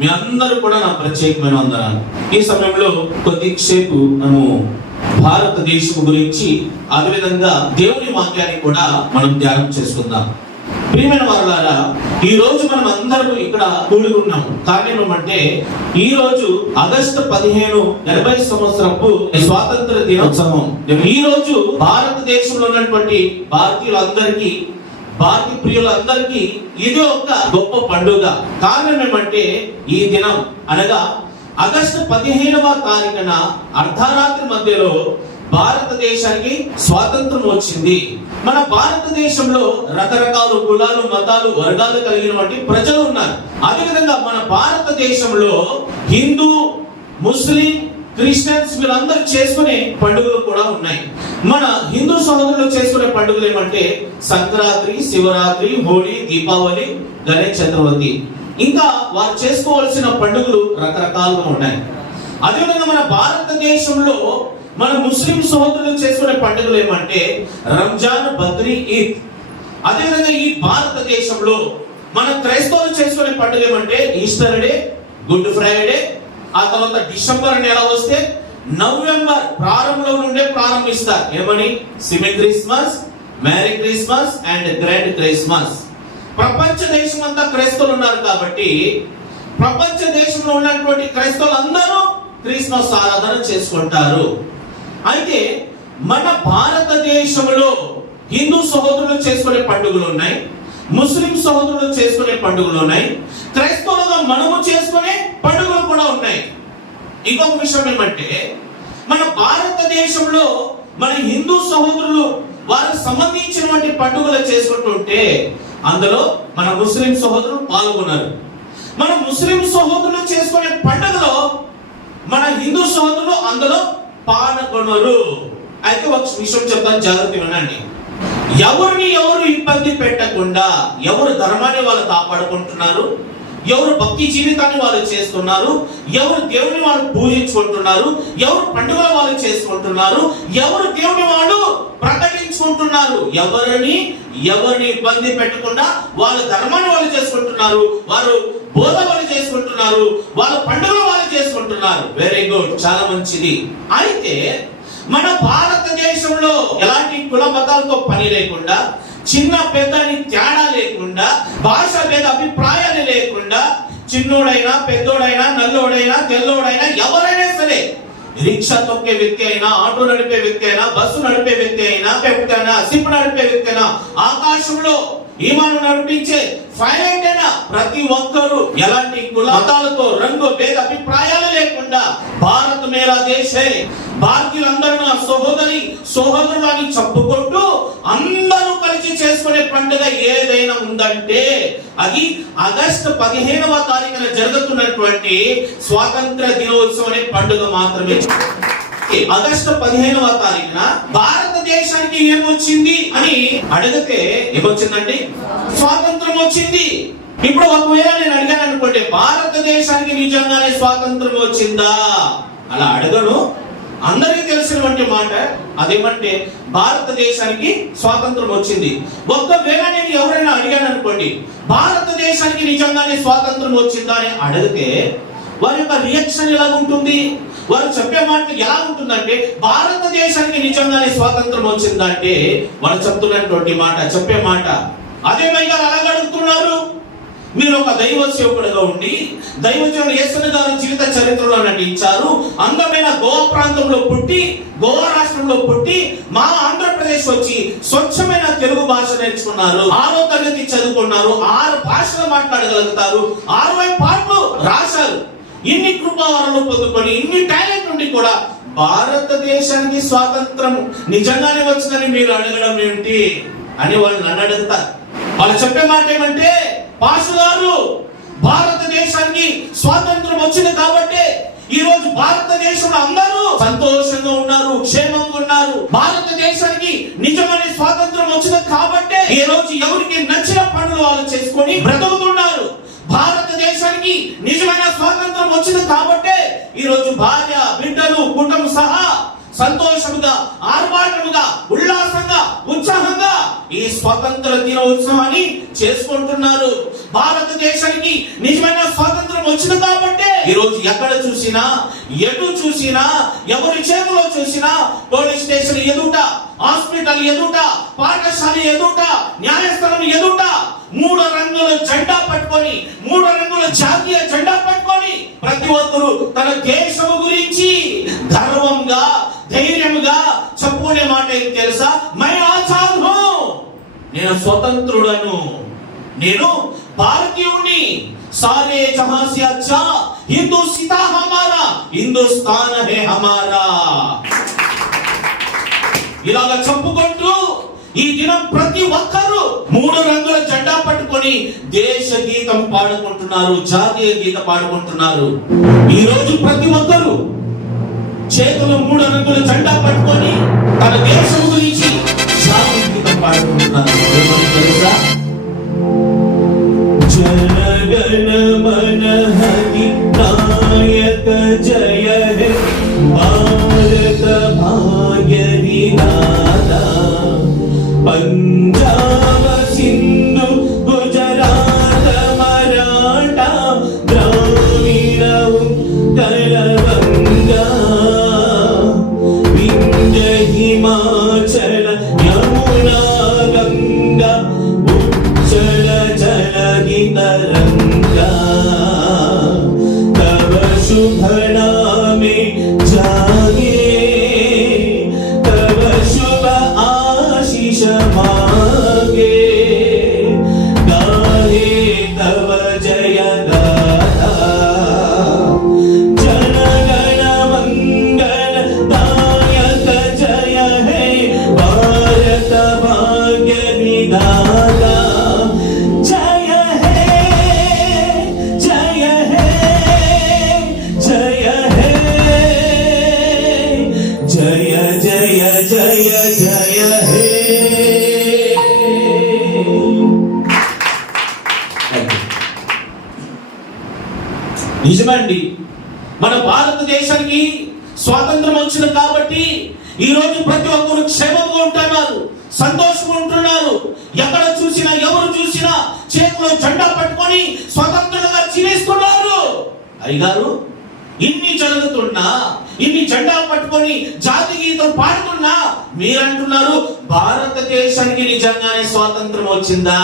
మీ అందరూ కూడా నా ప్రత్యేకమైన వందనాలు. ఈ సమయంలో కొద్దిసేపు మనము భారతదేశం గురించి అదేవిధంగా దేవుని వాక్యాన్ని కూడా మనం ధ్యానం చేసుకుందాం. ప్రియమైన వారులారా, ఈ రోజు మనం అందరూ ఇక్కడ కూడి ఉన్నాం. కారణం ఏమంటే ఈ రోజు ఆగస్టు 15 80 సంవత్సరపు స్వాతంత్ర దినోత్సవం. ఈ రోజు భారతదేశంలో ఉన్నటువంటి భారతీయులందరికీ, భారతీయ ప్రియులందరికీ ఇది ఒక గొప్ప పండుగ. కారణం ఏమంటే ఈ దినం అనగా ఆగస్టు 15వ తారీఖున అర్ధరాత్రి మధ్యలో భారతదేశానికి స్వాతంత్రం వచ్చింది. మన భారతదేశంలో రకరకాల కులాలు, మతాలు, వర్గాలు కలిగినటువంటి ప్రజలు ఉన్నారు. అదేవిధంగా మన భారతదేశంలో హిందూ, ముస్లిం, క్రిస్టియన్స్ వీళ్ళందరూ చేసుకునే పండుగలు కూడా ఉన్నాయి. మన హిందూ సహోదరులు చేసుకునే పండుగలు ఏమంటే సంక్రాంతి, శివరాత్రి, హోలీ, దీపావళి, గణేష్ చతుర్థి. ఇంకా వారు చేసుకోవాల్సిన పండుగలు రకరకాలుగా ఉన్నాయి. అదేవిధంగా మన భారతదేశంలో మన ముస్లిం సహోదరులు చేసుకునే పండుగలు ఏమంటే రంజాన్, బక్రీ, ఈద్. అదేవిధంగా ఈ భారతదేశంలో మన క్రైస్తవులు చేసుకునే పండుగ ఏమంటే ఈస్టర్ డే, గుడ్ ఫ్రైడే. ఆ తర్వాత డిసెంబర్ నెల వస్తే నవంబర్ ప్రారంభంలో నుండే ప్రారంభిస్తారు. ఏమని? సిమి Christmas, merry Christmas and grand Christmas. ప్రపంచ దేశం అంతా క్రైస్తవులు ఉన్నారు కాబట్టి ప్రపంచ దేశంలో ఉన్నటువంటి క్రైస్తవులు అందరూ క్రిస్మస్ ఆరాధన చేసుకుంటారు. అయితే మన భారతదేశంలో హిందూ సహోదరులు చేసుకునే పండుగలు ఉన్నాయి, ముస్లిం సహోదరులు చేసుకునే పండుగలు ఉన్నాయి, క్రైస్తవులుగా మనము చేసుకునే పండుగలు కూడా ఉన్నాయి. ఇంకొక విషయం ఏమంటే మన భారతదేశంలో మన హిందూ సహోదరులు వారికి సంబంధించినటువంటి పండుగలు చేసుకుంటుంటే అందులో మన ముస్లిం సహోదరులు పాల్గొన్నారు. మన ముస్లిం సహోదరులు చేసుకునే పండుగలో మన హిందూ సహోదరులు అందులో పాల్గొనరు. అయితే ఒక విషయం చెప్తాను, జాగ్రత్త వినండి. ఎవరిని ఎవరు ఇబ్బంది పెట్టకుండా ఎవరు ధర్మాన్ని వాళ్ళు కాపాడుకుంటున్నారు, ఎవరు భక్తి జీవితాన్ని వాళ్ళు చేస్తున్నారు, ఎవరు దేవుని వాళ్ళు పూజించుకుంటున్నారు, ఎవరు పండుగలు వాళ్ళు చేసుకుంటున్నారు, ఎవరు దేవుని వాళ్ళు ప్రకటించుకుంటున్నారు, ఎవరిని ఇబ్బంది పెట్టకుండా వాళ్ళ ధర్మాన్ని వాళ్ళు చేసుకుంటున్నారు, వారు బోధ వాళ్ళు చేసుకుంటున్నారు, వాళ్ళ పండుగలు వాళ్ళు చేసుకుంటున్నారు. వెరీ గుడ్, చాలా మంచిది. అయితే మన భారతదేశంలో ఎలాంటి కుల మతాలతో పని లేకుండా, చిన్న పెద్దని తేడా లేకుండా, భాష భేద అభిప్రాయాలు లేకుండా, చిన్నోడైనా పెద్దోడైనా నల్లోడైనా తెల్లోడైనా ఎవరైనా సరే, రిక్షా తొక్కే వ్యక్తి అయినా, ఆటో నడిపే వ్యక్తి అయినా, బస్సు నడిపే వ్యక్తి అయినా, షిప్ నడిపే వ్యక్తి అయినా, ఆకాశంలో విమానం నడిపించే పైలట్ అయినా, ప్రతి ఒక్కరూ ఎలాంటి కుల మతాలతో రంగు భేద అభిప్రాయాలు లేకుండా భారత్ మేరా దేశే, భారతీయులందరూ నా సోదరులు అని చెప్పుకుంటూ అందరూ కలిసి చేసుకునే పండుగ ఏదైనా ఉందంటే అది ఆగస్టు 15వ తారీఖున జరుగుతున్నటువంటి స్వాతంత్ర దినోత్సవం అనే పండుగ మాత్రమే. ఆగస్టు 15వ తారీఖున భారతదేశానికి ఏమొచ్చింది అని అడిగితే ఏమొచ్చిందండి? స్వాతంత్రం వచ్చింది. ఇప్పుడు ఒకవేళ నేను అడిగాను అనుకోండి, భారతదేశానికి నిజంగానే స్వాతంత్రం వచ్చిందా? అలా అడగను. అందరికీ తెలిసినటువంటి మాట అదేమంటే భారతదేశానికి స్వాతంత్రం వచ్చింది. ఒకవేళ నేను ఎవరైనా అడిగాను అనుకోండి, భారతదేశానికి నిజంగానే స్వాతంత్రం వచ్చిందా అని అడిగితే వారి యొక్క రియాక్షన్ ఎలా ఉంటుంది? వారు చెప్పే మాట ఎలా ఉంటుందంటే భారతదేశానికి నిజంగానే స్వాతంత్రం వచ్చిందంటే వారు చెప్తున్నటువంటి మాట, చెప్పే మాట అదే పైగా అలాగ అడుగుతున్నారు. మీరు ఒక దైవ సేవకుడుగా ఉండి దైవజనుడు యేసు గారి జీవిత చరిత్రలో నటించారు. అందమైన గోవా ప్రాంతంలో పుట్టి, గోవా రాష్ట్రంలో పుట్టి మా ఆంధ్రప్రదేశ్ వచ్చి స్వచ్ఛమైన తెలుగు భాష నేర్చుకున్నారు. 6వ తరగతి చదువుకున్నారు, 6 భాషలు మాట్లాడగలుగుతారు, 60 పాటలు రాశారు. ఇన్ని కృపావరాలు పొందుకొని ఇన్ని టాలెంట్ ఉండి కూడా భారతదేశానికి స్వాతంత్రం నిజంగానే వచ్చిందని మీరు అడగడం ఏంటి అని వాళ్ళు నన్ను అడుగుతారు. వాళ్ళు చెప్పే మాట ఏమంటే, పాస్టర్ గారు భారతదేశానికి స్వాతంత్రం వచ్చింది కాబట్టి ఈ రోజు భారతదేశంలో అందరూ సంతోషంగా ఉన్నారు, క్షేమంగా ఉన్నారు. భారతదేశానికి నిజమైన స్వాతంత్రం వచ్చింది కాబట్టి ఈ రోజు ఎవరికి నచ్చిన పనులు వాళ్ళు చేసుకొని బ్రతుకుతున్నారు. భారతదేశానికి నిజమైన స్వాతంత్రం వచ్చింది కాబట్టి ఈ రోజు భార్య, బిడ్డలు, కుటుంబం సహా సంతోషముగా, ఆర్భాటముగా, ఉల్లాసంగా, ఉత్సాహంగా ఈ స్వాతంత్ర దినోత్సవాన్ని చేసుకుంటున్నారు. భారతదేశానికి నిజమైన స్వాతంత్రం వచ్చింది కాబట్టి ఈరోజు ఎక్కడ చూసినా, ఎటు చూసినా, ఎవరి చేతిలో చూసినా, పోలీస్ స్టేషన్ ఎదుట, హాస్పిటల్ ఎదుట, పాఠశాల ఎదుట, న్యాయస్థానం ఎదుట 3 రంగుల జెండా పట్టుకొని, 3 రంగుల జాతీయ జెండా పట్టుకొని ప్రతి ఒక్కరు తన దేశము గురించి గర్వంగా, ధైర్యంగా చెప్పుకునే మాట ఏం తెలుసా? మై ఆజాద్ హూ, నేను స్వతంత్రుడను, నేను భారతీయుడిని, सारे जहां से अच्छा हिंदुस्तान हमारा, हिंदुस्तान है हमारा. ఇలాగా చెప్పుకుంటూ ఈ దినం ప్రతి ఒక్కరూ 3 రంగుల జెండా పట్టుకొని దేశ గీతం పాడుకుంటున్నారు, జాతీయ గీతం పాడుకుంటున్నారు. ఈ రోజు ప్రతి ఒక్కరూ చేతులు 3 రంగుల జెండా పట్టుకొని తన దేశం గురించి జాతీయ గీతం పాడుకుంటున్నారు. ఏమని తెలుసా? జనగణ మన హరి నాయక జయ హే భారత భాగ్య విధాతా, పంజాబ సింధు గుజరాత మరాఠా ద్రావిడ ఉత్కల గంగా, వింధ్య హిమాచల యమునా గంగా, ఉచ్చల జలధి तरंगा, तब शुभ नामे जागे, तब शुभ आशीष मांगे, गाहे तब जय गाथा, जन गण मंगल दायक जय हे भारत भाग्य विधाता. జయ జయ హే. నిజమండి, మన భారతదేశానికి స్వాతంత్రం వచ్చింది కాబట్టి ఈ రోజు ప్రతి ఒక్కరు క్షేమంగా ఉంటున్నారు, సంతోషంగా ఉంటున్నారు. ఎక్కడ చూసినా, ఎవరు చూసినా చేతిలో జెండా పట్టుకొని స్వతంత్రంగా జీవిస్తున్నారు. అయ్యగారు, ఇన్ని జరుగుతున్నా, ఇన్ని జెండా పట్టుకొని జాతీయ గీతం పాడుతున్నా మీరంటున్నారు భారతదేశానికి నిజంగానే స్వాతంత్రం వచ్చిందా?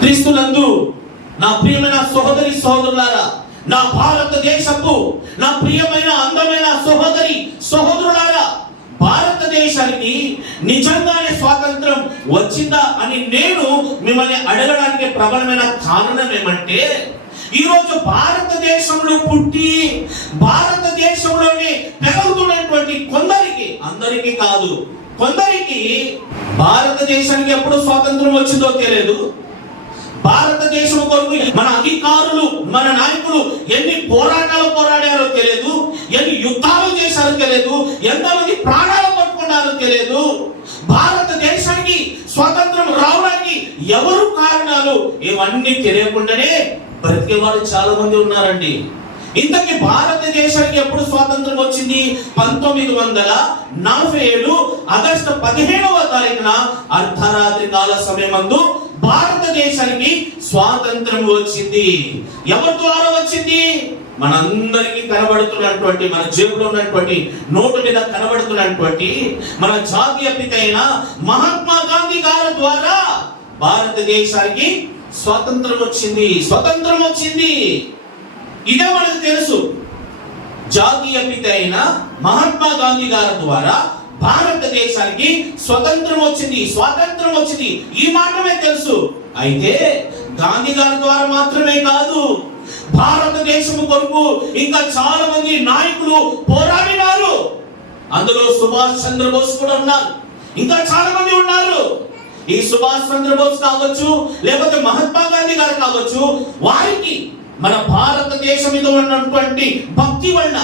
క్రీస్తునందు నా ప్రియమైన సహోదరి సహోదరులారా, నా భారతదేశపు నా ప్రియమైన అందమైన సహోదరి సహోదరులారా, భారతదేశానికి నిజంగానే స్వాతంత్రం వచ్చిందా అని నేను మిమ్మల్ని అడగడానికి ప్రబలమైన కారణం ఏమంటే, ఈ రోజు భారతదేశంలో పుట్టి భారతదేశంలోనే పెరుగుతున్నటువంటి కొందరికి, అందరికీ కాదు, కొందరికి భారతదేశానికి ఎప్పుడు స్వాతంత్రం వచ్చిందో తెలియదు. భారతదేశం కొరకు మన అధికారులు, మన నాయకులు ఎన్ని పోరాటాలు పోరాడారో తెలియదు, ఎన్ని యుద్ధాలు చేశారో తెలియదు, ఎంతమంది ప్రాణాలు పట్టుకున్నారో తెలియదు. భారతదేశానికి స్వాతంత్రం రావడానికి ఎవరు కారణాలు, ఇవన్నీ తెలియకుండానే బ్రతికే వాళ్ళు చాలా మంది ఉన్నారండి. ఇంతకీ భారతదేశానికి ఎప్పుడు స్వాతంత్రం వచ్చింది? 1947 ఆగస్టు 15వ తారీఖున అర్ధరాత్రి కాల సమయమందు భారతదేశానికి స్వాతంత్రం వచ్చింది. ఎవరి ద్వారా వచ్చింది? మనందరికీ కనబడుతున్నటువంటి, మన జేబులో ఉన్నటువంటి నోటు మీద కనబడుతున్నటువంటి మన జాతీయ పిత అయిన మహాత్మా గాంధీ గారి ద్వారా భారతదేశానికి స్వాతంత్రం వచ్చింది. స్వతంత్రం వచ్చింది, ఇదే మనకు తెలుసు. జాతీయ పిత అయిన మహాత్మా గాంధీ గారి ద్వారా భారతదేశానికి స్వతంత్రం వచ్చింది, స్వాతంత్రం వచ్చింది, ఈ మాత్రమే తెలుసు. అయితే గాంధీ గారి ద్వారా మాత్రమే కాదు, భారతదేశం కొరకు ఇంకా చాలా మంది నాయకులు పోరాడినారు. అందులో సుభాష్ చంద్రబోస్ కూడా ఉన్నారు, ఇంకా చాలా మంది ఉన్నారు. ఈ సుభాష్ చంద్రబోస్ కావచ్చు, లేకపోతే మహాత్మా గాంధీ గారు కావచ్చు, వారికి మన భారతదేశం మీద ఉన్నటువంటి భక్తి వల్ల,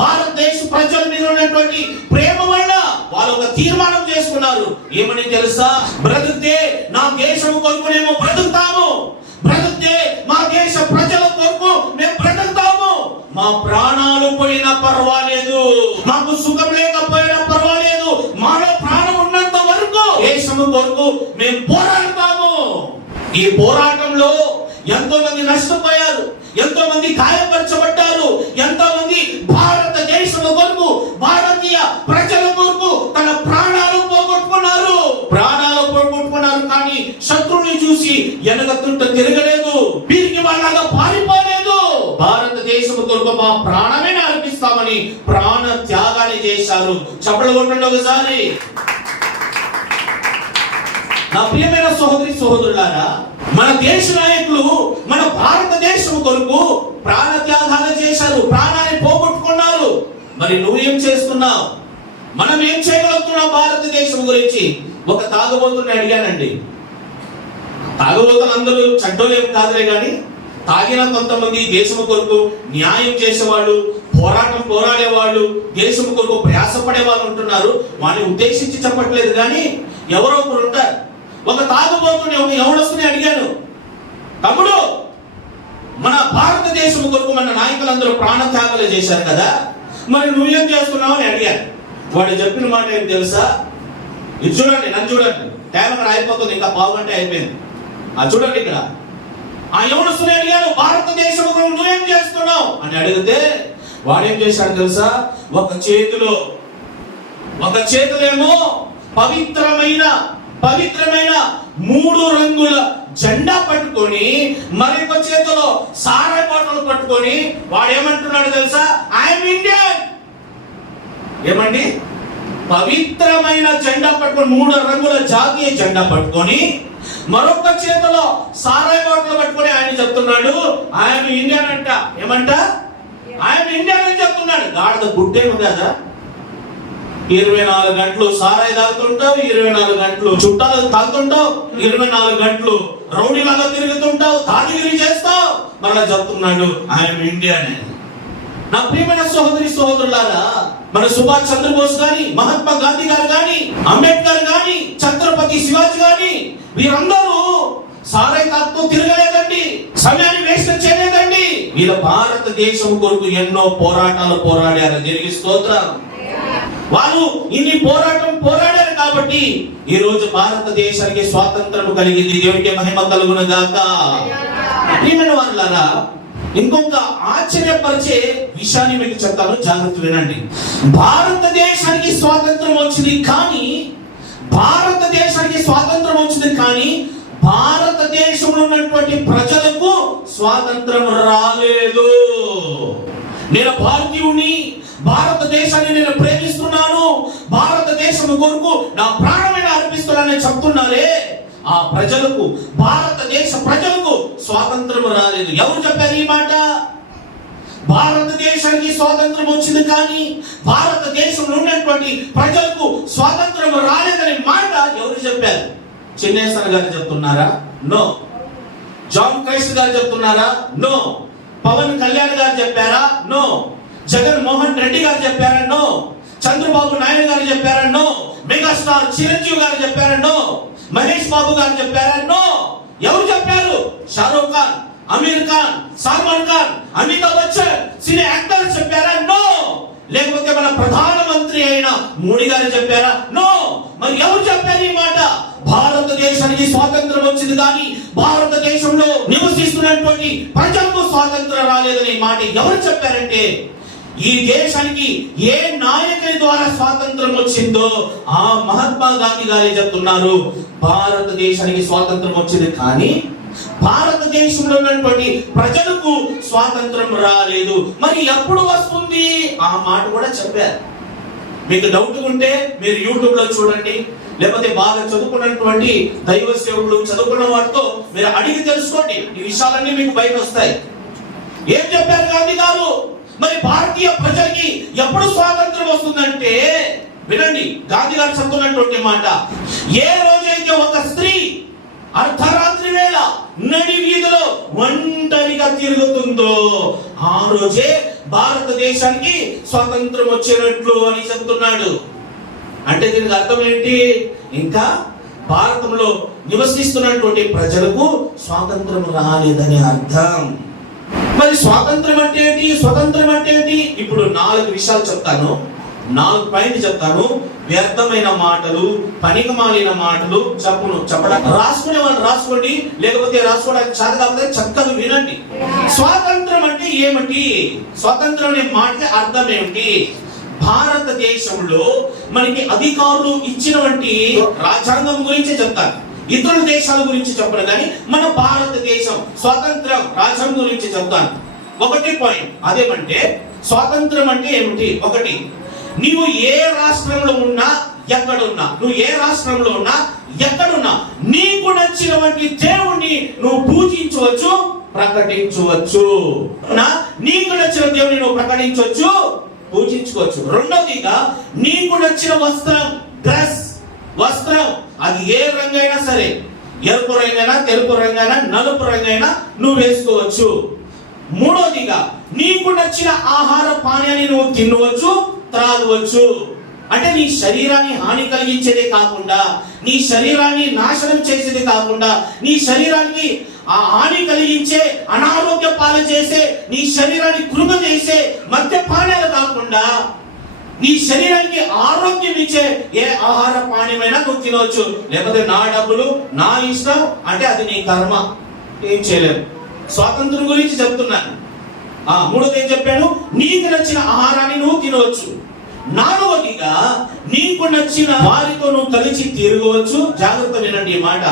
భారతదేశ ప్రజల మీద ఉన్నటువంటి ప్రేమ వల్ల వాళ్ళు ఒక తీర్మానం చేసుకున్నారు. ఏమని తెలుసా? బ్రతికితే నా దేశం కొరకు మేము బ్రతుకుతాము, బ్రతికితే మా దేశ ప్రజల కొరకు మేము బ్రతుకుతాము, మా ప్రాణాలు పోయినా పర్వాలేదు, మాకు సుఖం లేకపోయినా పర్వాలేదు, మాలో ప్రాణం ఉన్నంత వరకు దేశం కొరకు మేము పోరాడతాము. ఈ పోరాటంలో ఎంతో మంది నష్టపోయారు, ఎంతో మంది గాయపరచబడ్డారు, ఎంతో మంది భారతదేశం కొరకు, భారతీయ ప్రజల కొరకు తన ప్రాణాలు పోగొట్టుకున్నారు. కానీ శత్రువుని చూసి వెనకతుంట తిరగలేదు, వీరికి వాళ్ళగా పారిపోలేదు. భారతదేశం కొరకు మా ప్రాణమే అర్పిస్తామని ప్రాణ త్యాగాన్ని చేశారు. చప్పట్లు కొట్టండి ఒకసారి. నా ప్రియమైన సహోదరి సహోదరులారా, మన దేశ నాయకులు మన భారతదేశం కొరకు ప్రాణ త్యాగాలు చేశారు, ప్రాణాన్ని పోగొట్టుకున్నారు. మరి నువ్వేం చేస్తున్నావు? మనం ఏం చేయగలుగుతున్నాం భారతదేశం గురించి? ఒక తాగుబోతుని అడిగానండి. తాగుబోతులు అందరూ చెడ్డోలేం కాదులే కానీ, తాగిన కొంతమంది దేశం కొరకు న్యాయం చేసేవాళ్ళు, పోరాడేవాళ్ళు, దేశం కొరకు ప్రయాసపడే వాళ్ళు ఉంటున్నారు. వారిని ఉద్దేశించి చెప్పట్లేదు కానీ ఎవరో ఒకరు ఉంటారు. ఒక తాగుబోతుని ఎవడొస్తుని అడిగాను, తమ్ముడు మన భారతదేశం కొరకు మన నాయకులందరూ ప్రాణ త్యాగాలు చేశారు కదా, మరి నువ్వేం చేస్తున్నావు అని అడిగాను. వాడు చెప్పిన మాట ఏం తెలుసా? ఇది చూడండి, నన్ను చూడండి, టైం అక్కడ అయిపోతుంది, ఇంకా పావు గంట అయిపోయింది. చూడండి ఇక్కడ ఆ యవనస్తుని అడిగాను, భారతదేశం నువ్వేం చేస్తున్నావు అని అడిగితే వాడేం చేశాడు తెలుసా? ఒక చేతులేమో పవిత్రమైన 3 రంగుల జెండా పట్టుకొని, మరొక చేతిలో సారాయి బాటలు పట్టుకొని వాడేమంటున్నాడు తెలుసా? I'm Indian. ఏమండి? పవిత్రమైన జెండా పట్టుకొని, 3 రంగుల జాతీయ జెండా పట్టుకొని, మరొక చేతిలో సారాయి బాటలు పట్టుకొని ఆయన చెప్తున్నాడు ఐఎమ్ ఇండియన్ అంట. ఏమంట? ఐఎమ్ ఇండియన్ అని చెప్తున్నాడు. గాడిద గుడ్డేమి కదా, 24 గంటలు సారాయి తాగుతుంటావు, 24 గంటలు చుట్టాలు తాగుతుంటావు, 24 గంటలు రౌడీలాగా తిరుగుతుంటావు, తాగిగిరి చేస్తావు, మరలా చెప్తున్నాడు ఐఎమ్ ఇండియన్. నా ప్రియమైన సహోదరి సహోదరులారా, మన సుభాష్ చంద్రబోస్ గాని, మహాత్మా గాంధీ గారు గాని, అంబేద్కర్ గాని, ఛత్రపతి శివాజీ గాని, వీరందరూ సారాయి తాగుతూ తిరగలేదండి, సమయాన్ని వేస్ట్ చేయలేదండి. వీళ్ళ భారతదేశం కొరకు ఎన్నో పోరాటాలు పోరాడారు. జరిగి స్తోత్రం. వాళ్ళు ఇన్ని పోరాడారు కాబట్టి ఈ రోజు భారతదేశానికి స్వాతంత్రం కలిగింది. దేవునికి మహిమ కలుగును గాక. ప్రియమైన వారులారా, ఇంకొక ఆశ్చర్యపరిచే విషయాన్ని మీకు చెప్తాను, జాగ్రత్త వినండి. భారతదేశానికి స్వాతంత్రం వచ్చింది కానీ భారతదేశంలో ఉన్నటువంటి ప్రజలకు స్వాతంత్రం రాలేదు. నేను భారతీయుని, భారతదేశాన్ని నేను ప్రేమిస్తున్నాను, భారతదేశం కొరకు నా ప్రాణమైన అర్పిస్తున్నానని చెప్తున్నారే, ఆ ప్రజలకు, భారతదేశ ప్రజలకు స్వాతంత్రం రాలేదు. ఎవరు చెప్పారు ఈ మాట? భారతదేశానికి స్వాతంత్రం వచ్చింది కానీ భారతదేశంలో ఉన్నటువంటి ప్రజలకు స్వాతంత్రం రాలేదనే మాట ఎవరు చెప్పారు? చిన్నేశ్వర గారు చెప్తున్నారా? నో. జాన్ క్రైస్ట్ గారు చెప్తున్నారా? నో. పవన్ కళ్యాణ్ గారు చెప్పారా? నో. జగన్ మోహన్ రెడ్డి గారు చెప్పారా? నో. చంద్రబాబు నాయుడు గారు చెప్పారా? నో. మెగాస్టార్ చిరంజీవి గారు చెప్పారా? నో. మహేష్ బాబు గారు చెప్పారా? నో. ఎవరు చెప్పారు? షారూక్ ఖాన్, అమీర్ ఖాన్, సల్మాన్ ఖాన్, అమితాబ్ బచ్చన్, సినీ యాక్టర్స్ చెప్పారా? నో. లేకపోతే మన ప్రధానమంత్రి అయిన మోడీ గారు చెప్పారా? నో. మరి ఎవరు చెప్పారు ఈ మాట? భారతదేశానికి స్వాతంత్రం వచ్చింది కానీ భారతదేశంలో నివసిస్తున్నటువంటి ప్రజలకు స్వాతంత్రం రాలేదనే మాట ఎవరు చెప్పారంటే, ఈ దేశానికి ఏ నాయకుని ద్వారా స్వాతంత్రం వచ్చిందో ఆ మహాత్మా గాంధీ గారే చెప్తున్నారు. భారతదేశానికి స్వాతంత్రం వచ్చింది కానీ భారతదేశంలో ఉన్నటువంటి ప్రజలకు స్వాతంత్రం రాలేదు. మరి ఎప్పుడు వస్తుంది? ఆ మాట కూడా చెప్పారు. మీకు డౌట్ ఉంటే మీరు యూట్యూబ్ లో చూడండి, లేకపోతే బాగా చదువుకున్నటువంటి దైవ సేవకులు, చదువుకున్న వాటితో మీరు అడిగి తెలుసుకోండి. ఈ విషయాలన్నీ మీకు బయట వస్తాయి. ఏం చెప్పారు గాంధీ గారు? మరి భారతీయ ప్రజలకి ఎప్పుడు స్వాతంత్రం వస్తుందంటే, వినండి, గాంధీ గారు చెప్తున్నటువంటి మాట, ఏ రోజైతే ఒక స్త్రీ అర్ధరాత్రి వేళ నడి వీధిలో ఒంటరిగా తిరుగుతుందో ఆ రోజే భారతదేశానికి స్వాతంత్రం వచ్చేటట్లు అని చెప్తున్నాడు. అంటే దీనికి అర్థం ఏంటి? ఇంకా భారతంలో నివసిస్తున్నటువంటి ప్రజలకు స్వాతంత్రం రాలేదని అర్థం. మరి స్వాతంత్రం అంటే ఏంటి? స్వతంత్రం అంటే ఏంటి? ఇప్పుడు 4 విషయాలు చెప్తాను. 4 పాయింట్లు చెప్తాను. వ్యర్థమైన మాటలు, పనికిమాలిన మాటలు చెప్పడానికి రాసుకునే వాళ్ళు రాసుకోండి, లేకపోతే రాసుకోవడానికి చేత కాకపోతే చక్కగా వినండి. స్వాతంత్రం అంటే ఏమిటి? స్వాతంత్రం అనే మాటకి అర్థం ఏమిటి? భారతదేశంలో మనకి అధికారులు ఇచ్చినటువంటి రాజ్యాంగం గురించి చెప్తాను. ఇతర దేశాల గురించి చెప్పను, కానీ మన భారతదేశం స్వాతంత్రం రాజ్యాంగం గురించి చెప్తాను. 1 పాయింట్ అదేమంటే స్వాతంత్రం అంటే ఏమిటి? 1, నీవు ఏ రాష్ట్రంలో ఉన్నా ఎక్కడున్నా, నువ్వు ఏ రాష్ట్రంలో ఉన్నా ఎక్కడున్నా నీకు నచ్చినటువంటి దేవుణ్ణి నువ్వు పూజించవచ్చు, ప్రకటించవచ్చు. నీకు నచ్చిన దేవుని నువ్వు ప్రకటించవచ్చు, పూజించుకోవచ్చు. 2వదిగా నీకు నచ్చిన వస్త్రం, డ్రెస్, వస్త్రం అది ఏ రంగైనా సరే, ఎరుపు రంగైనా, తెలుపు రంగైనా, నలుపు రంగైనా నువ్వు వేసుకోవచ్చు. 3వదిగా నీకు నచ్చిన ఆహార పానీయాన్ని నువ్వు తినవచ్చు, త్రాగవచ్చు. అంటే నీ శరీరాన్ని హాని కలిగించేదే కాకుండా, నీ శరీరాన్ని నాశనం చేసేది కాకుండా, నీ శరీరానికి ఆ హాని కలిగించే, అనారోగ్య పాలు చేసే, నీ శరీరాన్ని కృంగ చేసే మద్యపానాలు కాకుండా నీ శరీరానికి ఆరోగ్యం ఇచ్చే ఏ ఆహార పానీయమైనా నువ్వు తినవచ్చు. లేకపోతే నా డబ్బులు నా ఇష్టం అంటే అది నీ కర్మ, ఏం చేయలేము. స్వాతంత్రం గురించి చెప్తున్నాను. 3వది ఏం చెప్పాను? నీకు నచ్చిన ఆహారాన్ని నువ్వు తినవచ్చు. 4వదిగా నీకు నచ్చిన వారితో నువ్వు కలిసి తిరగవచ్చు. జాగ్రత్త వినండి ఈ మాట,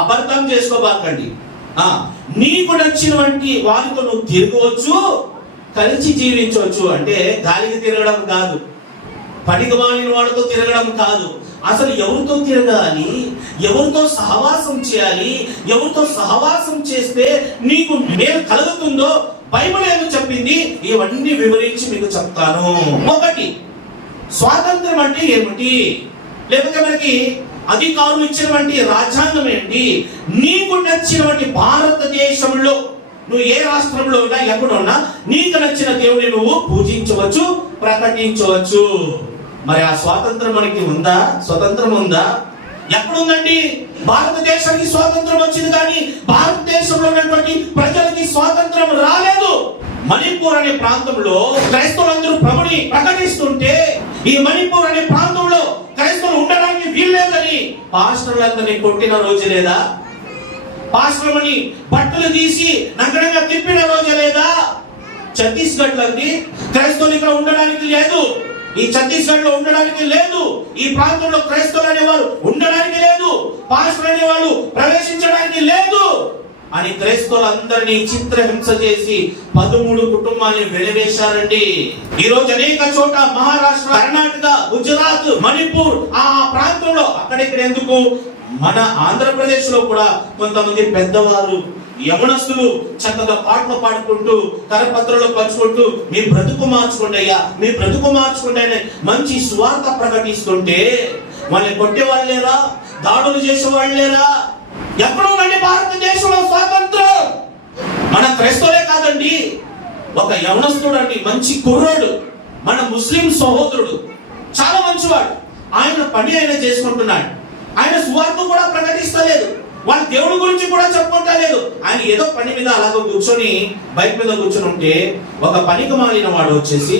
అబద్ధం చేసుకోబాకండి. నీకు నచ్చినటువంటి వారితో నువ్వు తిరగవచ్చు, కలిసి జీవించవచ్చు. అంటే గాలికి తిరగడం కాదు, పనికిమాలిన వాడితో తిరగడం కాదు. అసలు ఎవరితో తిరగాలి, ఎవరితో సహవాసం చేయాలి, ఎవరితో సహవాసం చేస్తే నీకు మేలు కలుగుతుందో బైబిల్ ఏమో చెప్పింది, ఇవన్నీ వివరించి మీకు చెప్తాను. 1, స్వాతంత్రం అంటే ఏమిటి? లేకపోతే మనకి అధికారులు ఇచ్చినటువంటి రాజ్యాంగం ఏంటి? నీకు నచ్చినటువంటి భారతదేశంలో నువ్వు ఏ రాష్ట్రంలో ఉన్నా ఎక్కడున్నా నీకు నచ్చిన దేవుని నువ్వు పూజించవచ్చు, ప్రకటించవచ్చు. మరి ఆ స్వాతంత్రం మనకి ఉందా? స్వతంత్రం ఉందా? ఎక్కడుందండి? భారతదేశానికి స్వాతంత్రం వచ్చింది, కానీ భారతదేశంలో ఉన్నటువంటి ప్రజలకి స్వాతంత్రం రాలేదు. మణిపూర్ అనే ప్రాంతంలో క్రైస్తవులందరూ ప్రభుని ప్రకటిస్తుంటే, ఈ మణిపూర్ అనే ప్రాంతంలో క్రైస్తవులు ఉండడానికి వీల్లేదని పాస్టర్లందరినీ కొట్టిన రోజు లేదా? పాస్టర్లని బట్టలు తీసి నగరంగా తిప్పిన రోజు లేదా? ఛత్తీస్గఢ్ లోని క్రైస్తవులు ఇక్కడ ఉండడానికి లేదు, ఈ ఛత్తీస్గఢ్ లో ఉండడానికి లేదు, ఈ ప్రాంతంలో క్రైస్తవులు అనేవారు ఉండడానికి లేదు, పాస్టర్ అనేవాళ్ళు ప్రవేశించడానికి లేదు అని క్రైస్తవులందరినీ చిత్రహింస చేసి 13 కుటుంబాన్ని వెలివేశారండి. ఈ రోజు అనేక చోట మహారాష్ట్ర, కర్ణాటక, గుజరాత్, మణిపూర్ ఆ ప్రాంతంలో అక్కడిక్కడ ఎందుకు, మన ఆంధ్రప్రదేశ్ లో కూడా కొంతమంది పెద్దవారు యవనస్తులు చక్కగా పాటలు పాడుకుంటూ కరపత్రాలు పంచుకుంటూ మీ బ్రతుకు మార్చుకోండి అయ్యా, మీ బ్రతుకు మార్చుకోండి అని మంచి స్వార్థ ప్రకటిస్తుంటే వాళ్ళని కొట్టే వాళ్ళు లేరా? దాడులు చేసే వాళ్ళు లేరా? ఎక్కడో ఉందండి భారతదేశంలో స్వాతంత్రం. మన క్రైస్తవులే కాదండి, ఒక యవనస్తుడు అండి, మంచి కుర్రాడు, మన ముస్లిం సహోదరుడు, చాలా మంచివాడు. ఆయన పని ఆయన చేసుకుంటున్నాడు, ఆయన సువార్త కూడా ప్రకటిస్తలేదు, వాళ్ళ దేవుడి గురించి కూడా చెప్పుకుంటా లేదు. ఆయన ఏదో పని మీద అలాగ కూర్చొని బైక్ మీద కూర్చొని ఉంటే ఒక పనికి మాలిన వాడు వచ్చేసి,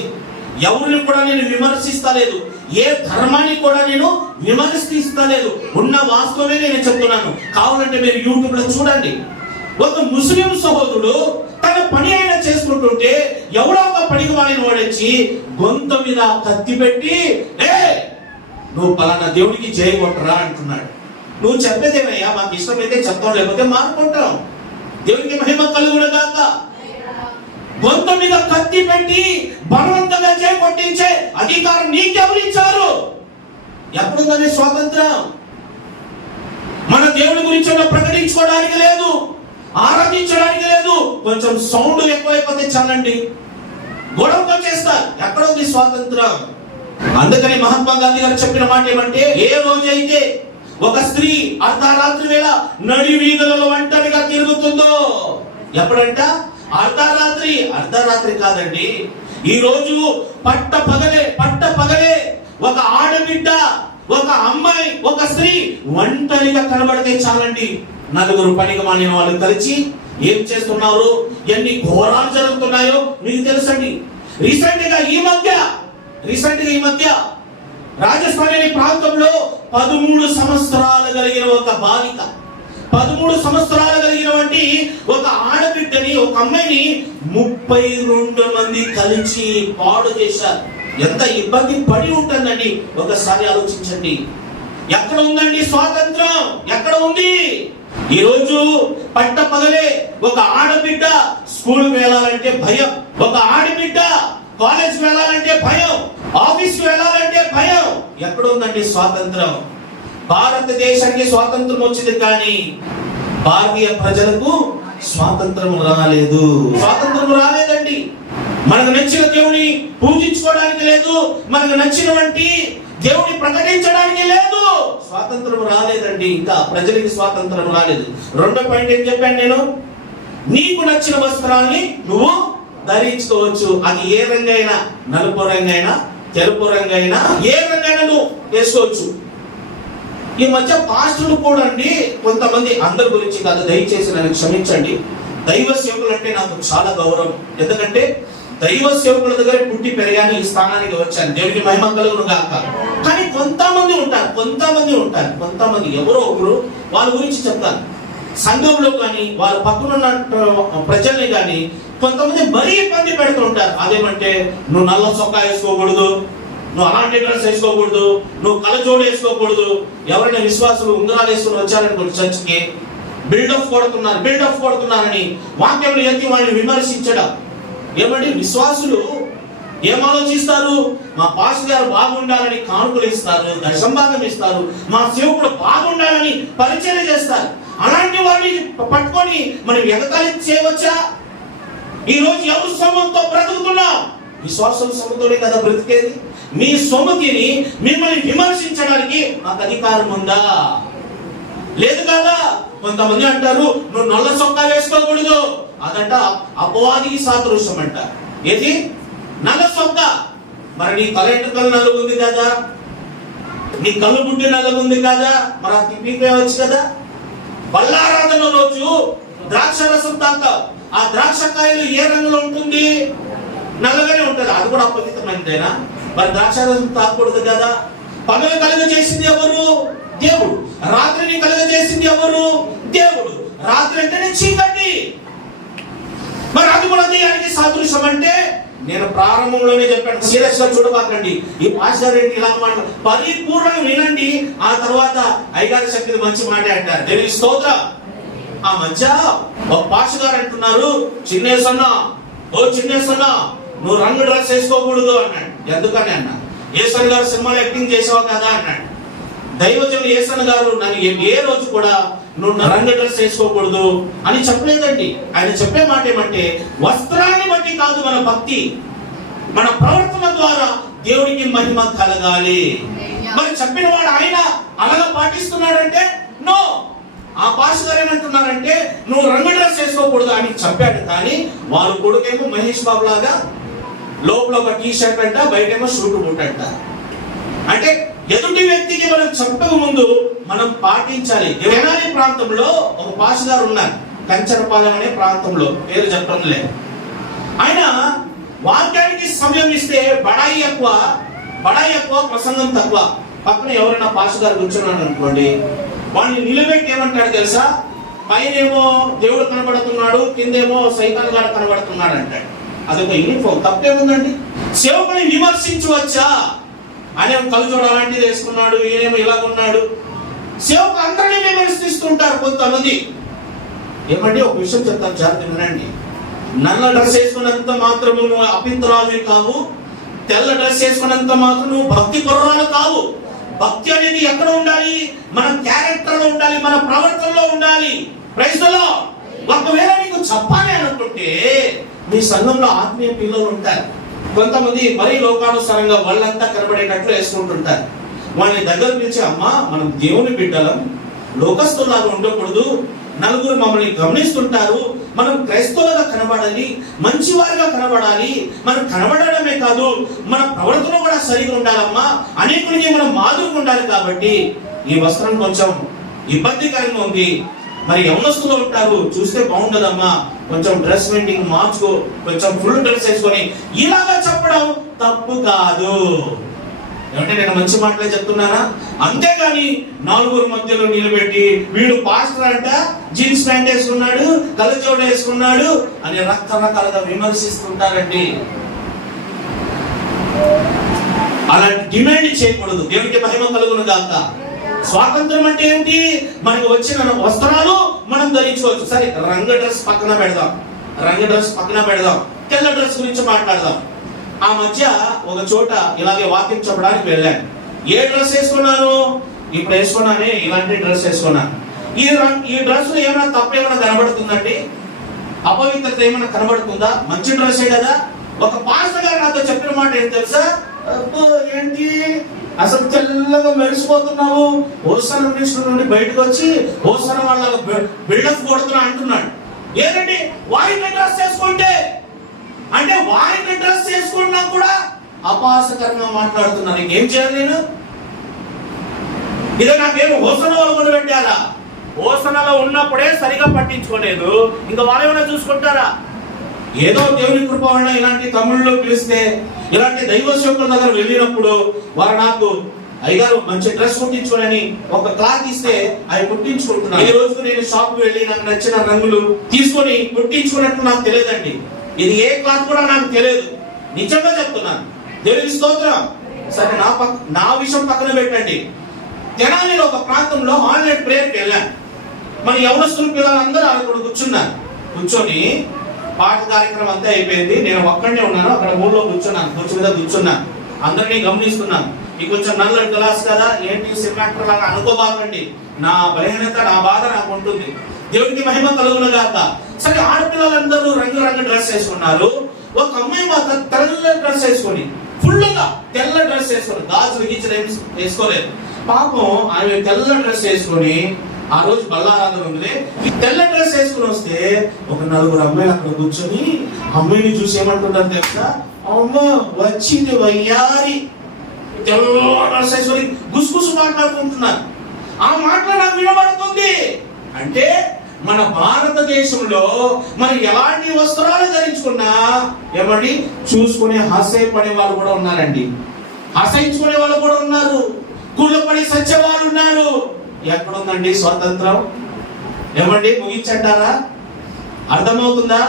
ఎవరిని కూడా నేను విమర్శిస్తలేదు, ఏ ధర్మాన్ని కూడా నేను విమర్శిస్తలేదు, ఉన్న వాస్తవమే నేను చెప్తున్నాను. కావాలంటే మీరు యూట్యూబ్ లో చూడండి. ఒక ముస్లిం సహోదరుడు తన పని అయినా చేసుకుంటుంటే ఎవడో ఒక పనికి మాలిన వాడు వచ్చి గొంతు మీద కత్తి పెట్టి, నువ్వు పలానా దేవుడికి చేయగొట్టరా అంటున్నాడు. నువ్వు చెప్పేదేమయ్యా, మాకు ఇష్టమైతే చెప్తాం, లేకపోతే మానుకుంటాం, దేవునికి మహిమ కలుగునుగాక. గొంతు మీద కత్తి పెట్టి బలవంతంగా చేపట్టించే అధికారం నీకెవరు ఇచ్చారు? ఎప్పుడుందని స్వాతంత్రం? మన దేవుడి గురించి ప్రకటించుకోవడానికి లేదు, ఆరాధించడానికి లేదు. కొంచెం సౌండ్ ఎక్కువైపోతే చాలండి గొడవతో చేస్తారు. ఎక్కడుంది స్వాతంత్రం? అందుకని మహాత్మా గాంధీ గారు చెప్పిన మాట ఏమంటే, ఏ రోజైతే ఒక స్త్రీ అర్ధరాత్రి వేళ నడి వీధులలో ఒంటరిగా తిరుగుతుందో, ఎప్పుడంట? అర్ధరాత్రి కాదండి, ఈ రోజు పట్ట పగలే ఒక ఆడబిడ్డ, ఒక అమ్మాయి, ఒక స్త్రీ ఒంటరిగా కనబడితే చాలండి, 4 పనికి మాలిన వాళ్ళు కలిసి ఏం చేస్తున్నారు, ఎన్ని ఘోరాలు జరుగుతున్నాయో మీకు తెలుసండి. రీసెంట్ గా ఈ మధ్య రీసెంట్ గా ఈ మధ్య రాజస్థాన్ అనే ప్రాంతంలో 13 సంవత్సరాలు కలిగిన ఒక బాలిక, 13 సంవత్సరాలు కలిగినటువంటి ఒక ఆడబిడ్డని, ఒక అమ్మాయిని 32 మంది కలిసి పాడు చేశారు. ఎంత ఇబ్బంది పడి ఉంటుందండి ఒకసారి ఆలోచించండి. ఎక్కడ ఉందండి స్వాతంత్రం? ఎక్కడ ఉంది? ఈ రోజు పట్ట పగలే ఒక ఆడబిడ్డ స్కూల్ వెళ్ళాలంటే భయం, ఒక ఆడబిడ్డ కాలేజ్ వెళ్ళాలంటే భయం, ఆఫీస్ వెళ్ళాలంటే భయం. ఎక్కడ ఉందండి స్వాతంత్రం? భారతదేశానికి స్వాతంత్రం వచ్చింది, కానీ భారతీయ ప్రజలకు స్వాతంత్రం రాలేదు. స్వాతంత్రం రాలేదండి. మనకు నచ్చిన దేవుని పూజించుకోవడానికి లేదు, మనకు నచ్చినటువంటి దేవుని ప్రకటించడానికి లేదు. స్వాతంత్రం రాలేదండి. ఇంకా ప్రజలకి స్వాతంత్రం రాలేదు. రెండో పాయింట్ ఏం చెప్పాను నేను? నీకు నచ్చిన వస్త్రాన్ని నువ్వు ధరించుకోవచ్చు. అది ఏ రంగైనా, నలుపు రంగైనా, తెలుపు రంగైనా, ఏ రంగైనా నువ్వు వేసుకోవచ్చు. ఈ మధ్య పాస్టర్లు కూడా అండి, కొంతమంది, అందరి గురించి కాదు, దయచేసి నన్ను క్షమించండి, దైవ సేవకులు అంటే నాకు చాలా గౌరవం. ఎందుకంటే దైవ సేవకుల దగ్గర పుట్టి పెరిగాను, ఈ స్థానానికి వచ్చాను. దేవునికి మహిమ కలుగును గాక. కానీ కొంతమంది ఎవరో ఒకరు వాళ్ళ గురించి చెప్తారు. సంఘంలో కానీ వాళ్ళ పక్కన ప్రజల్ని కానీ కొంతమంది మరీ ఇబ్బంది పెడుతుంటారు. అదేమంటే, నువ్వు నల్ల చొక్కా వేసుకోకూడదు, నువ్వు అలాంటి డ్రెస్ వేసుకోకూడదు, నువ్వు కళ్ళజోడు వేసుకోకూడదు. ఎవరైనా విశ్వాసులు ఉంగరాలు వేసుకుని వచ్చారనుకోండి చర్చికి, బిల్డప్ కొడుతున్నారని వాక్యంలో ఎత్తి వాడిని విమర్శించడం. ఏమండి, విశ్వాసులు ఏం ఆలోచిస్తారు? మా పాస్టర్ గారు బాగుండాలని కానుకలు ఇస్తారు, దశంభాగం ఇస్తారు, మా సేవకుడు బాగుండాలని పరిచయం చేస్తారు. అలాంటి వారిని పట్టుకొని మనం ఎగతాళి చేయవచ్చా? ఈ రోజు ఎవరు సొమ్ముతో బ్రతుకుతున్నాం? విశ్వాసుల సొమ్ముతోనే కదా బ్రతికేది. మీ సొమ్ముతిని మిమ్మల్ని విమర్శించడానికి మాకు అధికారం ఉందా? లేదు కదా. కొంతమంది అంటారు, నువ్వు నల్ల చొక్కా వేసుకోకూడదు, అదంట అపవాదికి సాదృశ్యం అంట. ఏది? నల్ల చొక్కా. మరి నీ తల ఎంట్రుకలు నలుగుంది కదా, నీ కళ్ళు గుడ్డి నలుగుంది కదా, మరి అది తిప్పిపోయవచ్చు కదా. బల్లారాధన రోజు ద్రాక్ష రసం తాగుతావు, ఆ ద్రాక్ష కాయలు ఏ రంగులో ఉంటుంది? నల్లగానే ఉంటుంది. అది కూడా అపవిత్రమైనదేనా? మరి ద్రాక్ష రసం తాగకూడదు కదా. పగలు కలుగ చేసింది ఎవరు? దేవుడు. రాత్రిని కలుగ చేసింది ఎవరు? దేవుడు. రాత్రి అంటేనే చీకటి. మరి అది కూడా దేనికి సాదృశ్యం అంటే, నేను ప్రారంభంలోనే చెప్పాను, సీరియస్ గా చూడబాకండి. ఈ పాస్టర్ ఏంటి ఇలా మాట్లాడు, పరిపూర్ణంగా వినండి. ఆ తర్వాత అయ్యగారి శక్తి మంచి మాట అంటారు. దేవుని స్తోత్రం. ఆ మధ్య ఒక పాస్టర్ గారు అంటున్నారు, చిన్నేసన్నా నువ్వు రంగు డ్రెస్ వేసుకోకూడదు అన్నాడు. ఎందుకని అన్నా? ఏసన్ గారు సినిమాలో యాక్టింగ్ చేసావు కదా అన్నాడు. దైవజనుడు ఏసన్ గారు నన్ను ఏ రోజు కూడా నువ్వు రంగు డ్రెస్ వేసుకోకూడదు అని చెప్పలేదండి. ఆయన చెప్పే మాట ఏమంటే, వస్త్రాన్ని బట్టి కాదు మన భక్తి, మన ప్రవర్తన ద్వారా దేవుడికి మహిమ కలగాలి. మరి చెప్పిన వాడు ఆయన అలాగా పాటిస్తున్నాడంటే నో. ఆ పాస్టర్ గారు ఏమంటున్నారంటే, నువ్వు రంగు డ్రెస్ వేసుకోకూడదు అని చెప్పాడు. కానీ వారు కొడుకేమో మహేష్ బాబు లాగా లోపల ఒక టీ షర్ట్ అంట, బయటేమో షూట్ బూట్ అంట. అంటే ఎదుటి వ్యక్తికి మనం చెప్పక ముందు మనం పాటించాలి. తెనాలి ప్రాంతంలో ఒక పాస్టర్ గారు ఉన్నారు, కంచరపాలెం అనే ప్రాంతంలో, పేరు చెప్పడం లేదు. ఆయన వాక్యానికి సమయం ఇస్తే బడాయి ఎక్కువ, ప్రసంగం తక్కువ. పక్కన ఎవరైనా పాస్టర్ గారు కూర్చున్నాడు అనుకోండి, వాడిని నిలబెట్టి ఏమంటాడు తెలుసా? పైనేమో దేవుడు కనబడుతున్నాడు, కిందేమో సైతాన్ గారు కనబడుతున్నాడు అంటాడు. అదొక యూనిఫామ్. తప్పేముందండి? సేవకుని విమర్శించవచ్చా? ఆయన కలుజోడు అలాంటిది వేసుకున్నాడు, ఈయనేమో ఇలాగున్నాడు. సేవకు అందరినీ విమర్శిస్తుంటారు కొంతమంది. ఏమండి, ఒక విషయం చెప్తాను, జాగ్రత్త వినండి. నల్ల డ్రెస్ వేసుకున్నంత మాత్రము నువ్వు అపింతరాలు కావు, తెల్ల డ్రెస్ వేసుకున్నంత మాత్రం నువ్వు భక్తి పరురాలు కావు. భక్తి అనేది ఎక్కడ ఉండాలి? మన క్యారెక్టర్ లో ఉండాలి, మన ప్రవర్తనలో ఉండాలి. Praise the Lord. ఒకవేళ నీకు చెప్పాలి అనుకుంటే, మీ సంఘంలో ఆత్మీయ పిల్లలు ఉంటారు. కొంతమంది మరీ లోకానుసారంగా వాళ్ళంతా కనబడేటట్లు వేసుకుంటుంటారు. వాళ్ళని దగ్గర పిలిచి, అమ్మా మనం దేవుని బిడ్డలం, లోకస్తులాగా ఉండకూడదు, నలుగురు మమ్మల్ని గమనిస్తుంటారు, మనం క్రైస్తవులుగా కనబడాలి, మంచివారిగా కనబడాలి. మనం కనబడడమే కాదు, మన ప్రవర్తన కూడా సరిగా ఉండాలమ్మా, అనేకులకి మనం మాదిరిగా ఉండాలి. కాబట్టి ఈ వస్త్రం కొంచెం ఇబ్బందికరంగా ఉంది, మరి యవనస్తులు ఉంటారు, చూస్తే బాగుండదమ్మా, కొంచెం డ్రెస్ మెయింటింగ్ మార్చుకో, కొంచెం ఫుల్ డ్రెస్ వేసుకొని ఇలాగా చెప్పడం తప్పు కాదు. ఏమంటే నేను మంచి మాటలే చెప్తున్నానా? అంతేగాని నలుగురు మధ్యలో నిలబెట్టి వీడు పాస్టర్ అంట, జీన్స్ ప్యాంట్ వేసుకున్నాడు, కళ్ళజోడు వేసుకున్నాడు అని రకరకాలుగా విమర్శిస్తుంటారండి. అలాంటి డిమాండ్ చేయకూడదు. దేవునికి మహిమ కలుగును గాక. స్వాతంత్రం అంటే ఏమిటి? మనకు వచ్చిన వస్త్రాలు మనం ధరించుకోవచ్చు. సరే, రంగు డ్రెస్ పక్కన పెడదాం, తెల్ల డ్రెస్ గురించి మాట్లాడదాం. ఆ మధ్య ఒక చోట ఇలాగే వాకింగ్ చెప్పడానికి వెళ్ళాను. ఏ డ్రెస్ వేసుకున్నాను? ఇప్పుడు వేసుకున్నానే ఇలాంటి డ్రెస్ వేసుకున్నాను. ఈ డ్రెస్ లో ఏమైనా తప్ప ఏమైనా కనబడుతుందండి? అపవిత్రత ఏమైనా కనబడుతుందా? మంచి డ్రెస్సే కదా. ఒక పాస్టర్ గారు నాతో చెప్పిన మాట ఏం తెలుసా? ఏంటి అసలు తెల్లగా మెరిసిపోతున్నావు, హోసన మినిస్టర్ నుండి బయటకు వచ్చి హోసన వాళ్ళ బిల్డప్ కొడుతున్నా అంటున్నాడు. ఏంటంటే వైట్ డ్రెస్ వేసుకుంటే, అంటే వైట్ డ్రెస్ వేసుకున్నా కూడా అపాసకరంగా మాట్లాడుతున్నారు. ఇంకేం చేయాలి నేను? ఇదే నాకేమో హోసన వాళ్ళు మొదలు పెట్టారా? హోసనలో ఉన్నప్పుడే సరిగా పట్టించుకోలేదు, ఇంకా వాళ్ళు ఏమైనా చూసుకుంటారా? ఏదో దేవుని కృప వల్ల ఇలాంటి తమిళలో పిలిస్తే, ఇలాంటి దైవ సేవకుల దగ్గర వెళ్ళినప్పుడు వారు నాకు అయ్యగారు మంచి డ్రెస్ కుట్టించుకోనని ఒక క్లాత్ ఇస్తే అవి కుట్టించుకుంటున్నాను. ఈ రోజు నేను షాప్ వెళ్ళి నాకు నచ్చిన రంగులు తీసుకొని కుట్టించుకున్నట్టు నాకు తెలియదండి. ఇది ఏ క్లాత్ కూడా నాకు తెలియదు, నిజంగా చెప్తున్నాను. దేవుని స్తోత్రం. సరే, నా విషయం పక్కన పెట్టండి. తెనాలిలో ఒక ప్రాంతంలో ఆన్లైన్ ప్రేయర్కి వెళ్ళాను. మన యవనస్తుల పిల్లలందరూ అక్కడ కూర్చొని పాట కార్యక్రమం అంతా అయిపోయింది. నేను ఒక్కడే ఉన్నాను, అక్కడ ఊళ్ళో కూర్చున్నాను, అందరినీ గమనిస్తున్నాను. ఈ కొంచెం నల్ల గ్లాస్ కదా, ఏంటి సినిమాక్టర్ లాగా అనుకోబాకండి. నా బలహీనత, నా బాధ నాకు ఉంటుంది. దేవుడికి మహిమ కలుగును గాక. సరే, ఆడపిల్లలందరూ రంగు డ్రెస్ వేసుకున్నారు. ఒక అమ్మాయి మాత్రం తెల్ల డ్రెస్ వేసుకొని, ఫుల్గా తెల్ల డ్రెస్ వేసుకొని, గాజులు గీచలు వేసుకోలేదు. పాపం ఆమె తెల్ల డ్రెస్ వేసుకొని, ఆ రోజు బల్లారాధన ఉంది, తెల్ల డ్రెస్ వేసుకుని వస్తే ఒక నలుగురు అమ్మాయిలు అక్కడ కూర్చొని అమ్మాయిని చూసి ఏమంటున్నారు తెలుసా? అమ్మ వచ్చింది వయ్యారి, తెల్ల డ్రెస్ వేసుకొని గుసగుసు మాట్లాడుకుంటున్నారు. ఆ మాటలు నాకు వినబడుతుంది. అంటే మన భారతదేశంలో మనం ఎలాంటి వస్త్రాలు ధరించుకున్నా ఏమండి చూసుకునే హాస్యపడే వాళ్ళు కూడా ఉన్నారండి, హసించుకునే వాళ్ళు కూడా ఉన్నారు, కుళ్ళపడి సచ్చే వాళ్ళు ఉన్నారు. ఎక్కడుందండి స్వాతంత్రం? ఏమండి ముగించంటారా? అర్థమవుతుందా?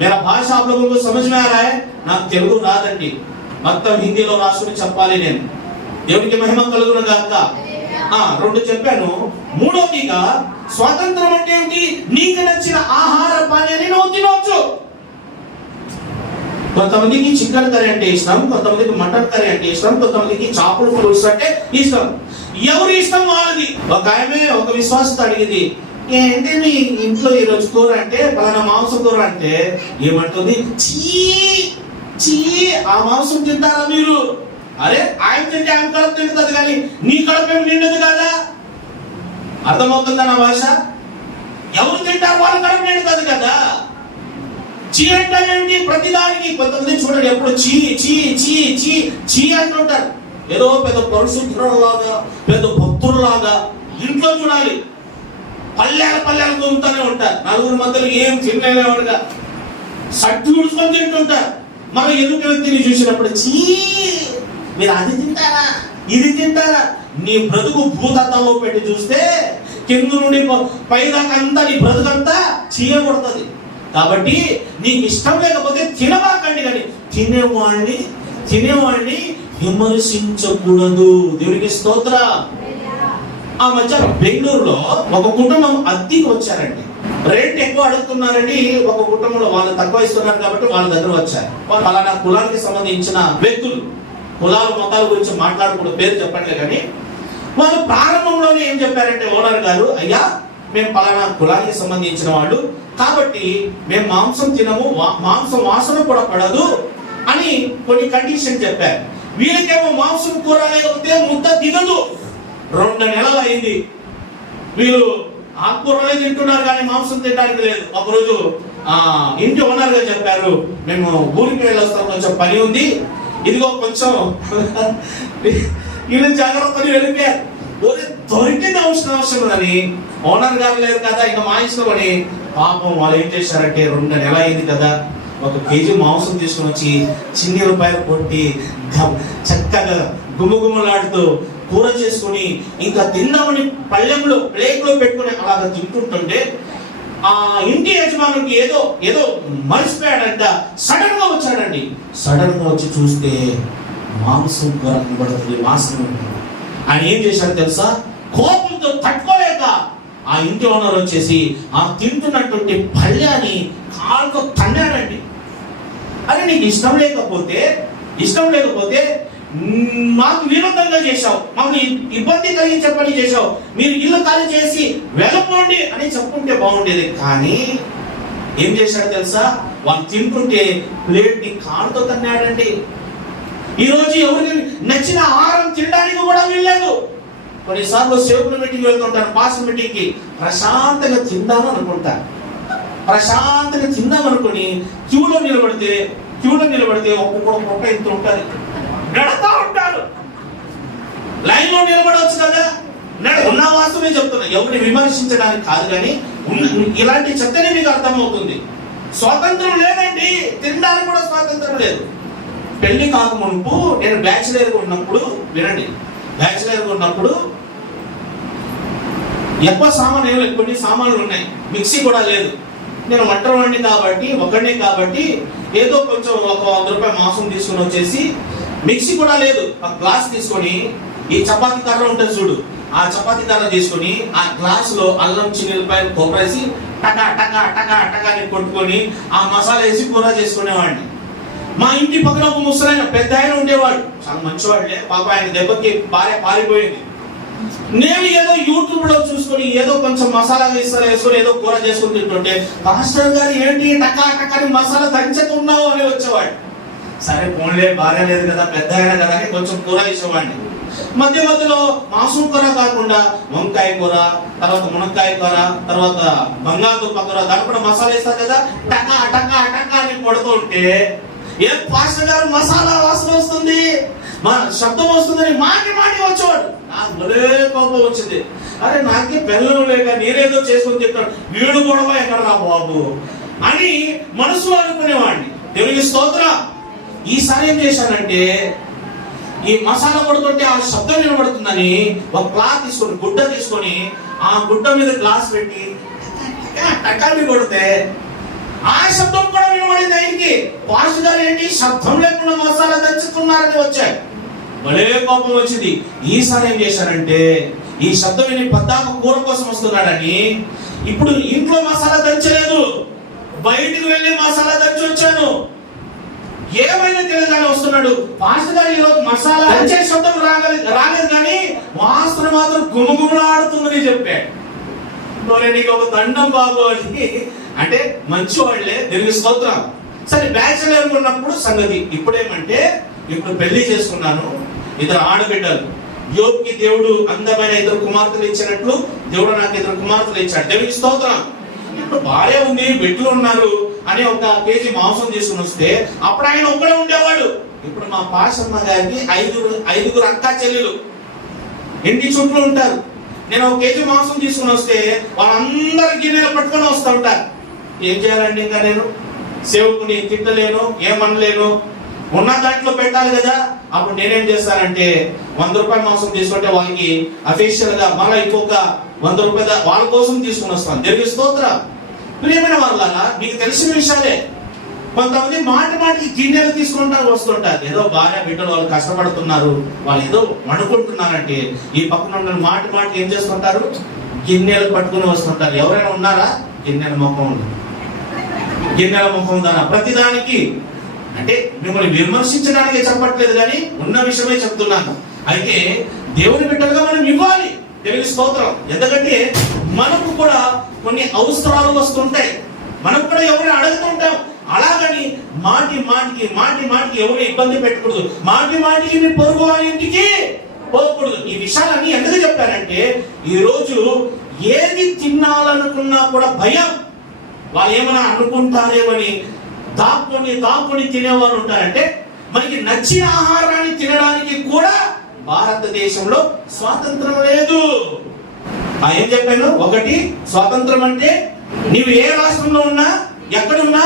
मेरा भाषा आप लोगों को समझ में आ रहा है? నాకు తెలుగు రాదండి, మొత్తం హిందీలో రాసుకుని చెప్పాలి నేను. దేవునికి మహిమ కలుగును గాక. రెండు చెప్పాను. మూడోదిగా స్వాతంత్రం అంటే ఏంటి? నీకు నచ్చిన ఆహార పానీయాన్ని నువ్వు తినవచ్చు. కొంతమందికి చికెన్ కర్రీ అంటే ఇష్టం, కొంతమందికి మటన్ కర్రీ అంటే ఇష్టం, కొంతమందికి చేపల పులుసు అంటే ఇష్టం. ఎవరి ఇష్టం వాళ్ళది. ఒక ఆమె ఒక విశ్వాసత అడిగింది, ఏంటి మీ ఇంట్లో ఈరోజు కూర అంటే పలానా మాంసం కూర అంటే ఏమంటుంది? చీ ఆ మాంసం తింటారా మీరు? అరే ఆయన తింటే ఆయన కడుపు తింటుంది కానీ నీ కడుపు ఏమి నిండదు కదా. అర్థమవుతుందా నా భాష? ఎవరు తింటారు వాళ్ళ కడుపు నిండుతుంది కదా. చీ అంటే ఏంటి? ప్రతిదానికి. కొంతమంది చూడండి ఎప్పుడు చీ చీ చీ చీ చీ అంటుంటారు. ఏదో పెద్ద పరిశుద్ధులాగా, పెద్ద భక్తుల్లాగా. ఇంట్లో చూడాలి పల్లెలు తోముతూనే ఉంటారు. నలుగురు మధ్యలో ఏం తినలేవాడుగా సట్టు ఉడుచుకొని తింటుంటారు. మన ఎదుటి వ్యక్తిని చూసినప్పుడు చీ మీరు అది తింటారా ఇది తింటారా? నీ బ్రతుకు భూతత్వంలో పెట్టి చూస్తే కింద నుండి పైదాకా అంతా నీ బ్రతుకంతా చీయబడుతుంది. కాబట్టి నీకు ఇష్టం లేకపోతే తినబాకండి, కానీ తినేవాడిని విమర్శించకూడదు. దేవునికి స్తోత్రం. ఆ మధ్య బెంగళూరులో ఒక కుటుంబం అద్దెకి వచ్చారండి. రెంట్ ఎక్కువ అడుగుతున్నారని ఒక కుటుంబంలో వాళ్ళు తక్కువ ఇస్తున్నారు కాబట్టి వాళ్ళ దగ్గర వచ్చారు. వాళ్ళు పలానా కులానికి సంబంధించిన వ్యక్తులు, కులాల మతాల గురించి మాట్లాడకూడదు, పేరు చెప్పట్లే కానీ వాళ్ళు ప్రారంభంలోనే ఏం చెప్పారంటే ఓనర్ గారు, అయ్యా మేము పలానా కులానికి సంబంధించిన వాళ్ళు కాబట్టి మేము మాంసం తినము, మాంసం వాసన కూడా పడదు అని కొన్ని కండిషన్ చెప్పారు. వీళ్ళకేమో మాంసం కూర లేకపోతే ముద్ద దిగదు. 2 నెలలు అయింది, వీళ్ళు ఆకుకూరలే తింటున్నారు కానీ మాంసం తినడానికి లేదు. ఒకరోజు ఇంటి ఓనర్ గా చెప్పారు, మేము ఊరికి వెళ్ళొస్తాం, కొంచెం పని ఉంది, ఇదిగో కొంచెం వీళ్ళు జాగ్రత్తలు వెళ్ళిపోయారు. దొరికింది అవసరం అని ఓనర్ గారు లేరు కదా, ఇంకా మా ఇష్టం అని పాపం వాళ్ళు ఏం చేశారంటే 2 నెలలు అయింది కదా, 1 కేజీ మాంసం తీసుకుని వచ్చి చిన్ని రూపాయలు కొట్టి చక్కగా గుమగుమలాడుతూ కూర చేసుకుని ఇంకా తిందామని పళ్ళెంలో ప్లేట్లో పెట్టుకుని అలాగ తింటుంటుంటే ఆ ఇంటి యజమానికి ఏదో మర్చిపోయాడంట. సడన్ గా వచ్చాడండి. సడన్ గా వచ్చి చూస్తే మాంసం కూర కనబడుతుంది, వాసన. ఆయన ఏం చేశాడు తెలుసా? కోపంతో తట్టుకోలేక ఆ ఇంటి ఓనర్ వచ్చేసి ఆ తింటున్నటువంటి పళ్ళాన్ని కాళ్ళతో తన్నాడండి. అరే నీకు ఇష్టం లేకపోతే మాకు విరోధంగా చేశావు, మాకు ఇబ్బంది కలిగించే పని చేశావు, మీరు ఇల్లు ఖాళీ చేసి వెళ్ళిపోండి అని చెప్పుకుంటే బాగుండేది. కానీ ఏం చేశాడు తెలుసా? వాళ్ళు తింటుంటే ప్లేట్ ని కాళ్ళతో తన్నాడండి. ఈరోజు ఎవరికి నచ్చిన ఆహారం తినడానికి కూడా వీల్లేదు. కొన్నిసార్లు సేవకుల మీటింగ్ వెళ్తుంటారు, పాస్టర్ మీటింగ్ కి. ప్రశాంతంగా తిందామనుకుంటారు. ప్రశాంతంగా తిందామనుకుని క్యూలో నిలబడితే ఒక్కొక్క ఇంత ఉంటుంది, నడుతూ ఉంటారు. లైన్ లో నిలబడవచ్చు కదా. ఉన్న వాస్తవమే చెప్తున్నా, ఎవరిని విమర్శించడానికి కాదు, కానీ ఇలాంటి చెత్తనే మీకు అర్థమవుతుంది. స్వాతంత్రం లేదండి, తినడానికి కూడా స్వాతంత్రం లేదు. పెళ్లి కాకమునుపు నేను బ్యాచిలర్గా ఉన్నప్పుడు, వినండి, బ్యాచిలర్గా ఉన్నప్పుడు ఎక్కువ సామాన్లు, కొన్ని సామాన్లు ఉన్నాయి, మిక్సీ కూడా లేదు. నేను ఒంటరివాడిని కాబట్టి ఏదో కొంచెం 100 రూపాయల మాంసం తీసుకుని వచ్చేసి, మిక్సీ కూడా లేదు, ఆ గ్లాస్ తీసుకొని, ఈ చపాతీ కర్ర ఉంటుంది చూడు, ఆ చపాతీ కర్ర తీసుకొని ఆ గ్లాస్ లో అల్లం, చిన్నిపాయలు, కొబ్బరేసి టకా టకా టకా టకా అని కొట్టుకొని ఆ మసాలా వేసి కూర చేసుకునేవాడిని. మా ఇంటి పక్కన ఒక ముసలాయన పెద్ద ఆయన ఉండేవాడు, చాలా మంచివాళ్ళే. పాప ఆయన దెబ్బకి భార్య పారిపోయింది. నేను ఏదో యూట్యూబ్ లో చూసుకొని ఏదో కొంచెం మసాలా వేసుకొని ఏదో కూర చేసుకుని తింటుంటే, పాస్టర్ గారు ఏంటి టకా టకాని మసాలా దంచుకున్నావు అని వచ్చేవాడు. సరే పోన్లే, భార్య లేదు కదా, పెద్ద అయినా కదా అని కొంచెం కూర వేసేవాడిని. మధ్యలో మాంసం కూర కాకుండా వంకాయ కూర, తర్వాత మునక్కాయ కూర, తర్వాత బంగాళదుంప కూర, దాని కూడా మసాలా వేస్తారు కదా, టకా టకా టకా అని కొడుతూ ఉంటే, ఏ పాస్టర్ గారు మసాలా వాసన వస్తుంది, మా శబ్దం వస్తుందని మాటి వచ్చేవాడు. నాకు భలే కోపం వచ్చింది. అరే నాకే పిల్లలు లేక నేనేదో చేసుకొని చెప్తాడు, వీడు గొడవ ఎక్కడ రా బాబు అని మనసులో అనుకునేవాడిని. దేవునికి స్తోత్రం. ఈసారి ఏం చేశానంటే, ఈ మసాలా కొడుతుంటే ఆ శబ్దం వినబడుతుందని ఒక క్లాత్ తీసుకొని, గుడ్డ తీసుకొని, ఆ గుడ్డ మీద గ్లాస్ పెట్టి టక్కాన్ని కొడితే ఆ శబ్దం కూడా వినబడింది. ఆయనకి పాస్టర్ గారు ఏంటి శబ్దం లేకుండా మసాలా దంచుతున్నారని వచ్చాయి. భలే కోపం వచ్చింది. ఈసారి ఏం చేశారంటే, ఈ శబ్దం విని పద్దాక కూర కోసం వస్తున్నాడని ఇప్పుడు ఇంట్లో మసాలా దంచలేదు, బయటికి వెళ్ళి మసాలా దంచి వచ్చాను. ఏమైనా తెలియగానే వస్తున్నాడు. పాస్టర్ గారు ఈరోజు మసాలా దంచే శబ్దం రాలేదు కానీ వాసన మాత్రం గుమగుమలాడుతుందని చెప్పాడు. నీకు ఒక దండం బాబు అని. అంటే మంచి వాళ్ళే, దేవునికి స్తోత్రం. సరే బ్యాచిలర్ ఉన్నప్పుడు సంగతి. ఇప్పుడేమంటే, ఇప్పుడు పెళ్లి చేసుకున్నాను, 2 ఆడబిడ్డలు. యోబ్కి దేవుడు అందమైన 2 కుమార్తెలు ఇచ్చినట్లు దేవుడు నాకు 2 కుమార్తెలు ఇచ్చాడు. దేవునికి స్తోత్రం. ఇప్పుడు భార్య ఉంది, బిడ్డలు ఉన్నారు అని 1 కేజీ మాంసం తీసుకుని వస్తే అప్పుడు ఆయన ఒక్కడే ఉండేవాడు. ఇప్పుడు మా పాషమ్మ గారికి 5 అక్క చెల్లెలు ఇంటి చుట్టూ ఉంటారు. నేను 1 కేజీ మాంసం తీసుకుని వస్తే వాళ్ళందరి గిన్నెలు పట్టుకొని వస్తూ ఉంటారు. ఏం చేయాలండి? ఇంకా నేను సేవకుని తిట్టలేను, ఏమనలేను, ఉన్న దాంట్లో పెట్టాలి కదా. అప్పుడు నేనేం చేస్తానంటే, 100 రూపాయల మాంసం తీసుకుంటే వాళ్ళకి అఫీషియల్ గా మళ్ళీ ఇంకొక 100 రూపాయల వాళ్ళ కోసం తీసుకుని వస్తాను. దేవునికి స్తోత్రం. ప్రియమైన వాళ్ళ మీకు తెలిసిన విషయాలే. కొంతమంది మాటికి గిన్నెలు తీసుకుంటా వస్తుంటారు. ఏదో భార్య బిడ్డలు వాళ్ళు కష్టపడుతున్నారు, వాళ్ళు ఏదో వండుకుంటున్నారంటే ఈ పక్కన ఉన్న మాటికి ఏం చేస్తుంటారు? గిన్నెలు పట్టుకుని వస్తుంటారు. ఎవరైనా ఉన్నారా? గిన్నెల ముఖం ఉందా? ప్రతిదానికి అంటే మిమ్మల్ని విమర్శించడానికే చెప్పట్లేదు, కానీ ఉన్న విషయమే చెప్తున్నాను. అయితే దేవుని బిడ్డలుగా మనం ఇవ్వాలి. దేవునికి స్తోత్రం. ఎందుకంటే మనకు కూడా కొన్ని అవసరాలు వస్తుంటాయి, మనం కూడా ఎవరిని అడుగుతుంటాం. అలాగని మాటికి ఎవరు ఇబ్బంది పెట్టకూడదు, మాటికి మీ పొరుగు వారి ఇంటికి పోకూడదు. ఈ విషయాలన్నీ ఎందుకు చెప్పారంటే, ఈ రోజు ఏది తినాలనుకున్నా కూడా భయం, వాళ్ళు ఏమైనా అనుకుంటారేమని దాక్కుని తినేవాళ్ళు ఉంటారంటే, మనకి నచ్చిన ఆహారాన్ని తినడానికి కూడా భారతదేశంలో స్వాతంత్రం లేదు. ఏం చెప్పాను? ఒకటి, స్వాతంత్రం అంటే నీవు ఏ రాష్ట్రంలో ఉన్నా ఎక్కడున్నా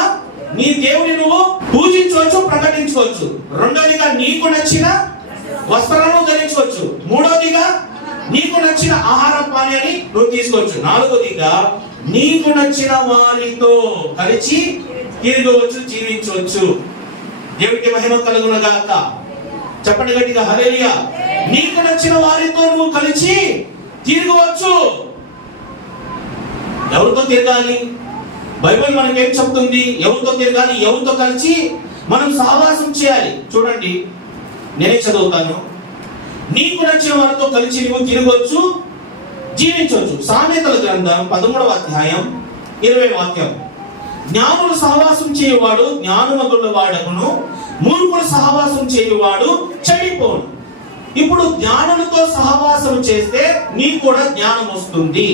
నీ దేవుని నువ్వు పూజించవచ్చు, ప్రకటించుకోవచ్చు. రెండోదిగా నీకు నచ్చిన వస్త్రాలను ధరించవచ్చు. మూడోదిగా నీకు నచ్చిన ఆహార పానీయాన్ని నువ్వు తీసుకోవచ్చు. నాలుగోదిగా నీకు నచ్చిన వారితో కలిసి తిరగవచ్చు, జీవించవచ్చు. దేవుడికి మహిమ కలుగును గాక. చెప్పండి గట్టిగా హల్లెలూయా. నీకు నచ్చిన వారితో నువ్వు కలిసి తిరగవచ్చు. ఎవరితో తిరగాలి? బైబిల్ మనకేం చెప్తుంది? ఎవరితో తిరగాలి, ఎవరితో కలిసి మనం సహవాసం చేయాలి. చూడండి, నేనే చదువుతాను. నీకు నచ్చిన వారితో కలిసి నువ్వు తిరగవచ్చు, జీవించవచ్చు. సామెతల గ్రంథం 13వ అధ్యాయం 20వ వాక్యం. జ్ఞానులు సహవాసం చేయువాడు జ్ఞానమగుల వాడకును, మూర్ఖుడు సహవాసం చేయువాడు చెడిపోను. ఇప్పుడు జ్ఞానులతో సహవాసం చేస్తే నీకు కూడా జ్ఞానం వస్తుంది.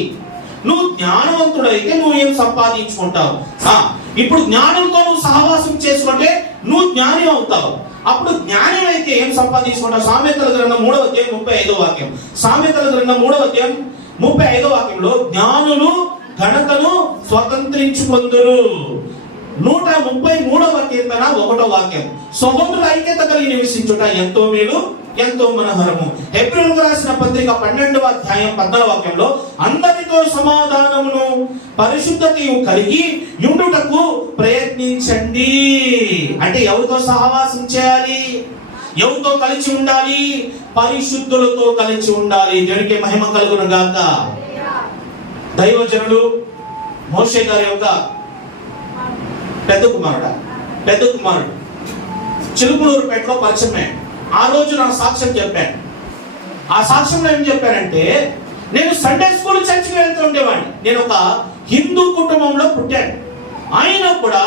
నువ్వు జ్ఞానవంతుడైతే నువ్వు ఏం సంపాదించుకుంటావు? ఇప్పుడు జ్ఞానంతో నువ్వు సహవాసం చేసుకుంటే నువ్వు జ్ఞాని అవుతావు. అప్పుడు జ్ఞాని అయితే ఏం సంపాదించుకుంటావు? సామెతల గ్రంథం 3వ అధ్యాయం 35వ వాక్యం. సామెతల గ్రంథం 3వ అధ్యాయం 35వ వాక్యంలో జ్ఞానులు ఘనతను స్వతంత్రించుకొందురు. 133వ కీర్తన 1వ వాక్యం. సహోదరుల ఐక్యత కలిగి నివసించుట ఎంతో మేలు, ఎంతో మనోహరము. హెబ్రీయులకు రాసిన పత్రిక 12వ అధ్యాయం 14వ వాక్యంలో అందరితో సమాధానమును పరిశుద్ధతయు కలిగి ఉండుటకు ప్రయత్నించండి. అంటే ఎవరితో సహవాసం చేయాలి? ఎవరితో కలిసి ఉండాలి? పరిశుద్ధులతో కలిసి ఉండాలి. దేవునికి మహిమ కలుగును గాక. దైవజనుడు మోషే గారి యొక్క పెద్ద కుమారుడు చిలుకలూరుపేటలో పరిచయమే. ఆ రోజు నా సాక్ష్యం చెప్పాను. ఆ సాక్ష్యంలో ఏం చెప్పానంటే, నేను సండే స్కూల్ చర్చికి వెళ్తూ ఉండేవాడిని. నేను ఒక హిందూ కుటుంబంలో పుట్టాను. అయినా కూడా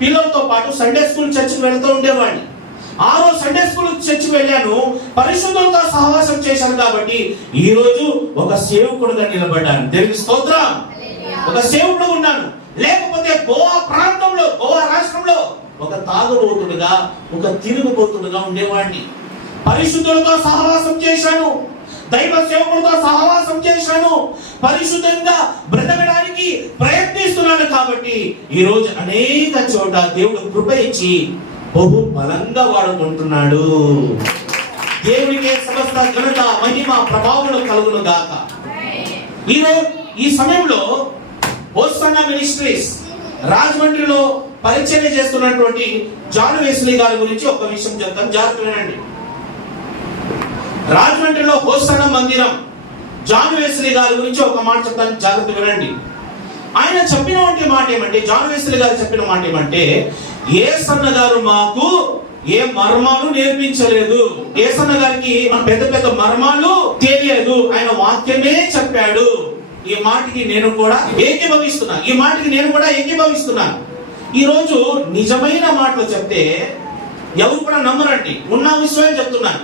పిల్లలతో పాటు సండే స్కూల్ చర్చికి వెళ్తూ ఉండేవాడిని. ఆ రోజు సండే స్కూల్ చర్చికి వెళ్ళాను, పరిశుద్ధులతో సహవాసం చేశాను. కాబట్టి ఈ రోజు ఒక సేవకుడుగా నిలబడ్డాను. దేవునికి స్తోత్రం. ఒక సేవకుడు ఉన్నాను. లేకపోతే గోవా ప్రాంతంలో, గోవా రాష్ట్రంలో ఒక తాగుబోతుడుగా, ఒక తిరుగుబోతుడుగా ఉండేవాడిని. పరిశుద్ధులతో సహవాసం చేశాను, దైవ సేవకులతో సహవాసం చేశాను, పరిశుద్ధంగా బ్రతకడానికి ప్రయత్నిస్తున్నాను. కాబట్టి ఈ రోజు అనేక చోట దేవుడు కృప ఇచ్చి బహు బలంగా వాడుకుంటున్నాడు. దేవుడికే సమస్త ఘనత, మహిమ, ప్రభావములు కలుగును గాక. ఈ సమయంలో హోసన్నా మినిస్ట్రీస్ రాజమండ్రిలో పరిచర్య చేస్తున్నటువంటి జాన్ వెస్లీ గారి గురించి ఒక విషయం చెప్తాను, జాగ్రత్త వినండి. రాజమండ్రిలో హోసన్నా మందిరం జాన్ వెస్లీ గారి గురించి ఒక మాట చెప్తాను, జాగ్రత్త వినండి. ఆయన చెప్పినటువంటి మాట ఏమంటే, జాన్ వెస్లీ గారు చెప్పిన మాట ఏమంటే, యేసన్న గారు మాకు ఏ మర్మాలు నేర్పించలేదు. యేసన్న గారికి పెద్ద పెద్ద మర్మాలు తెలియదు, ఆయన వాక్యమే చెప్పాడు. ఈ మాటకి నేను కూడా ఏకీభవిస్తున్నాను. ఈ రోజు నిజమైన మాటలు చెప్తే ఎవరు కూడా నమ్మరండి. ఉన్న విషయం చెప్తున్నాను.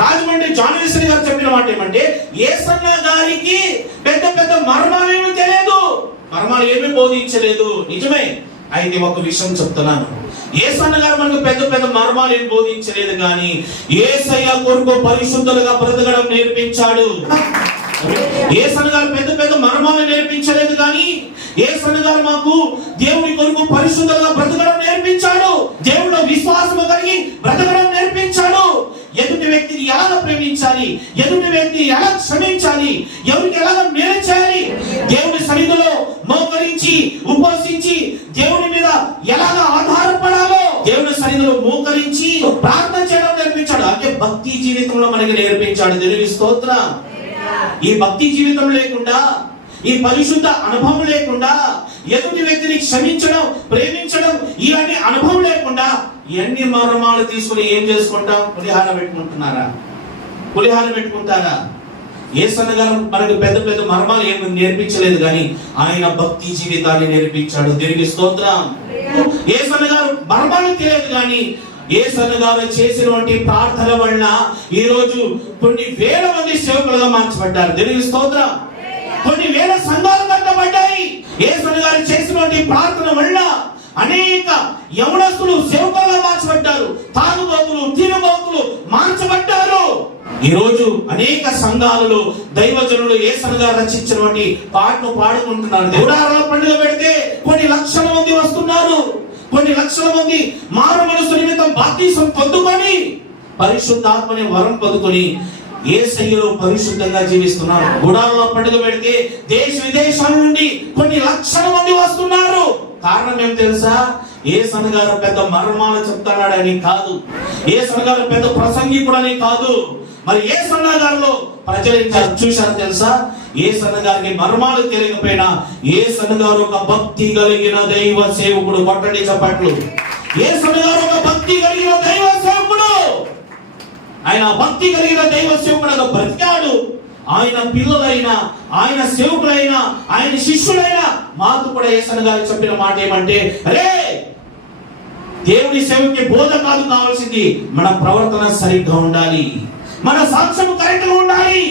రాజమండ్రి జాన్ వెస్లీ గారు చెప్పిన మాట ఏమంటే, యేసన్న గారికి పెద్ద పెద్ద మర్మాలు ఏమీ తెలియదు, మర్మాలు ఏమీ బోధించలేదు. నిజమే. అయితే ఒక విషయం చెప్తున్నాను, యేసన్న గారు మనకు పెద్ద పెద్ద మర్మాలు ఏం బోధించలేదు, కానీ యేసయ్య కొరకు పరిశుద్ధులుగా బ్రతకడం నేర్పించాడు. యేసన్న గారు పెద్ద పెద్ద మర్మాలు నేర్పించలేదు, కానీ యేసన్న గారు మాకు దేవుని కొరకు పరిశుద్ధంగా బ్రతకడం నేర్పించాడు. దేవుడిలో విశ్వాసం కలిగి బ్రతకడం నేర్పించాడు. ఎదుటి వ్యక్తిని ఎలా ప్రేమించాలి, ఎదుటి వ్యక్తిని ఎలా క్షమించాలి, ఎవరికి ఎలా మేలు చేయాలి, దేవుని సన్నిధిలో మోకరించి ఉపవసించి దేవుని మీద ఎలాగ ఆధారపడాలో దేవుని సన్నిధిలో మోకరించి ప్రార్థన చేయడం నేర్పించాడు. అంటే భక్తి జీవితంలో మనకి నేర్పించాడు. దేవుని స్తోత్రం. ఈ భక్తి జీవితం లేకుండా, ఈ పరిశుద్ధ అనుభవం లేకుండా, ఎదుటి వ్యక్తిని క్షమించడం, ప్రేమించడం, ఇలాంటి అనుభవం లేకుండా ఎన్ని మర్మాలు తీసుకుని ఏం చేసుకుంటాం? పులిహార పెట్టుకుంటారా? యేసన్న గారు మనకు పెద్ద పెద్ద మర్మాలు ఏమి నేర్పించలేదు, కానీ ఆయన భక్తి జీవితాన్ని నేర్పించాడు. దేవునికి స్తోత్రం. యేసన్న గారు మర్మాలు తెలియదు, కానీ యేసన్న గారు చేసినటువంటి ప్రార్థన వల్ల ఈ రోజు కొన్ని వేల మంది సేవకులుగా మార్చబడ్డారు. దేవునికి స్తోత్రం. కొన్ని వేల సంఘాలు కట్టబడ్డాయి. యేసన్న గారు చేసినటువంటి ప్రార్థన వల్ల అనేక యవనస్తులు సేవకులుగా మార్చబడ్డారు. తాగుబోతులు, తిరుగుబోతులు మార్చబడ్డారు. ఈరోజు అనేక సంఘాలలో దైవజనులు యేసయ్య గారు రచించినటువంటి పాటను పాడుకుంటున్నారు. దేవుడారాల పండుగ పెడితే కొన్ని లక్షల మంది వస్తున్నారు. కొన్ని లక్షల మంది మారు మనసు నిమిత్తం బాప్తిసం పొందుకొని పరిశుద్ధాత్మని వరం పొందుకొని యేసయ్యలో పరిశుద్ధంగా జీవిస్తున్నారు. గుడారాల పండుగ పెడితే దేశ విదేశాల నుండి కొన్ని లక్షల మంది వస్తున్నారు. కారణం ఏం తెలుసా? యేసయ్య గారు పెద్ద మర్మాలు చెప్తున్నాడని కాదు, యేసయ్య గారు పెద్ద ప్రసంగికుడని కాదు. మరి యేసయ్య గారిలో ప్రజలు చూశారు తెలుసా? యేసయ్య గారికి మర్మాలు తెలియకపోయినా యేసయ్య గారు ఒక భక్తి కలిగిన దైవ సేవకుడు. కొట్టండి చప్పట్లు. యేసయ్య గారు ఒక భక్తి కలిగిన దైవ సేవకుడు. ఆయన భక్తి కలిగిన దైవ సేవకుడుగా బ్రతికాడు. ఆయన పిల్లలైనా, ఆయన సేవకులైనా, ఆయన శిష్యులైనా మాకు కూడా యేసయ్య గారు చెప్పిన మాట ఏమంటే, అరే దేవుని సేవకి బోధ కాదు కావాల్సింది, మన ప్రవర్తన సరిగ్గా ఉండాలి, మన సాక్ష్యం కరెక్ట్ గా ఉండాలి.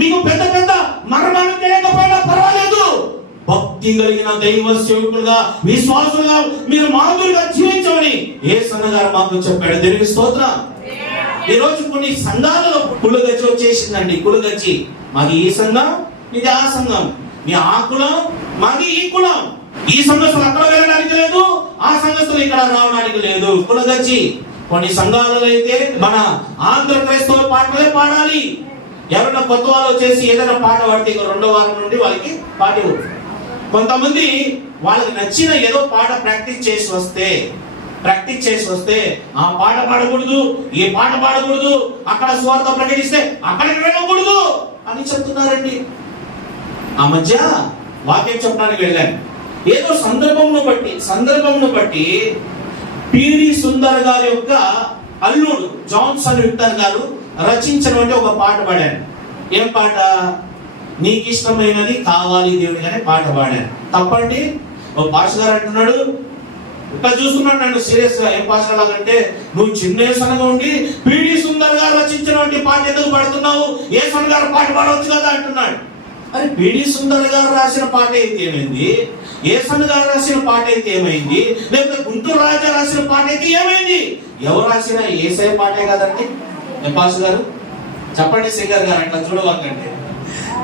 మీకు పెద్ద పెద్ద మర్మాలు తెలియకపోయినా పర్వాలేదు, భక్తి కలిగిన దైవ సేవకులుగా, విశ్వాసులుగా మీరు మామూలుగా జీవించమని యేసయ్య గారు మాకు చెప్పాడు. దేవునికి స్తోత్రం. ఈ రోజు కొన్ని సంఘాలలో కులగచ్చి వచ్చేసిందండి. కులగచ్చి, మాది ఈ సంఘం, ఇది ఆ సంఘం, మీ ఆ కులం, మాది ఈ కులం. ఈ సంఘస్థులు అక్కడ వెళ్ళడానికి లేదు, ఆ సంఘస్థులు ఇక్కడ రావడానికి లేదు. కులగచ్చి. కొన్ని సంఘాలలో అయితే మన ఆంధ్ర క్రైస్తవ పాటలే పాడాలి. ఎవరైనా కొత్త వాళ్ళు వచ్చేసి ఏదైనా పాట పాడితే రెండో వారం నుండి వాళ్ళకి పాట ఇవ్వరు. కొంతమంది వాళ్ళకి నచ్చిన ఏదో పాట ప్రాక్టీస్ చేసి వస్తే ఆ పాట పాడకూడదు, ఈ పాట పాడకూడదు, అక్కడ స్వార్థ ప్రకటిస్తే అక్కడికి వెళ్ళకూడదు అని చెప్తున్నారండి. ఆ మధ్య వాక్యం చెప్పడానికి వెళ్ళాను. ఏదో సందర్భంను బట్టి పిడి సుందర్ గారి యొక్క అల్లుడు జాన్సన్ విక్టర్ గారు రచించినటువంటి ఒక పాట పాడాను. ఏం పాట? నీకు ఇష్టమైనది కావాలి దేవుని అనే పాట పాడాను. తప్పండి. ఒక పాష గారు అంటున్నాడు, ఇట్లా చూస్తున్నాడు నన్ను సీరియస్ గా. ఏం పాష లాగంటే, నువ్వు చిన్న యేసనగా ఉండి పిడి సుందర్ గారు రచించినటువంటి పాట ఎందుకు పాడుతున్నావు? యేసన్ గారు పాట పాడవచ్చు కదా అంటున్నాడు. అరే పిడి సుందర్ గారు రాసిన పాట అయితే ఏమైంది? యేసన్ గారు రాసిన పాట అయితే ఏమైంది? లేకపోతే గుంటూరు రాజా రాసిన పాట అయితే ఏమైంది? ఎవరు రాసిన యేసయ్య పాటే కదండి. పాస్ గారు చెప్పండి, సింగర్ గారు అట్లా చూడవాకండి.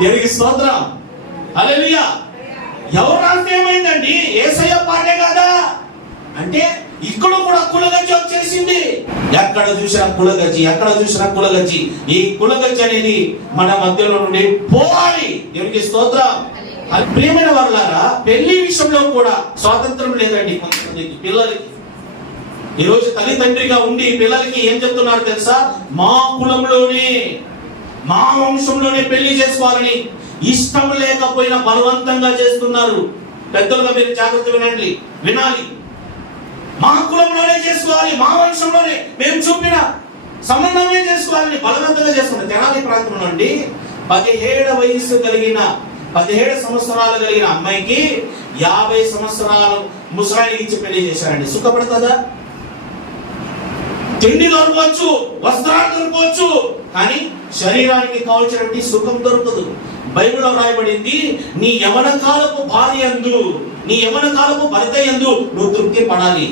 దేవునికి స్తోత్రం. హల్లెలూయా. ఎవరు రాస్తే ఏమైందండి? యేసయ్య పాటే కదా అంటే ఇక్కడ కూడా కులగజ్జి వచ్చేసింది. ఎక్కడ చూసినా కులగజ్జి. ఈ కులగజ్జి అనేది మన మధ్యలో నుండి పోవాలి. దేవునికి స్తోత్రం. ప్రియమైన వారులారా, పెళ్లి విషయంలో కూడా స్వాతంత్రం లేదండి కొంతమందికి. పిల్లలకి ఈరోజు తల్లిదండ్రిగా ఉండి పిల్లలకి ఏం చెప్తున్నారు తెలుసా? మా కులంలోనే, మా వంశంలోనే పెళ్లి చేసుకోవాలని ఇష్టం లేకపోయినా బలవంతంగా చేస్తున్నారు. పెద్దలుగా మీరు జాగ్రత్త వినాలి. మా కులంలోనే చేసుకోవాలి, మా వంశంలోనే మేము చూపిన సంబంధమే చేసుకోవాలని బలవంతంగా చేస్తున్నారు. తెనాలి ప్రాంతం నుండి 17 సంవత్సరాలు కలిగిన అమ్మాయికి 50 సంవత్సరాలు ముసలాయికి ఇచ్చి పెళ్లి చేశారండి. సుఖపడుతుందా? తిండి దొరకవచ్చు, వస్త్రాలు దొరకవచ్చు, కానీ శరీరానికి కావలసినటువంటి సుఖం దొరకదు. బైబిల్లో రాయబడింది, నీ యవన కాలపు భార్య యందు, నీ యవన కాలపు భర్త యందు నువ్వు తృప్తి పడాలి.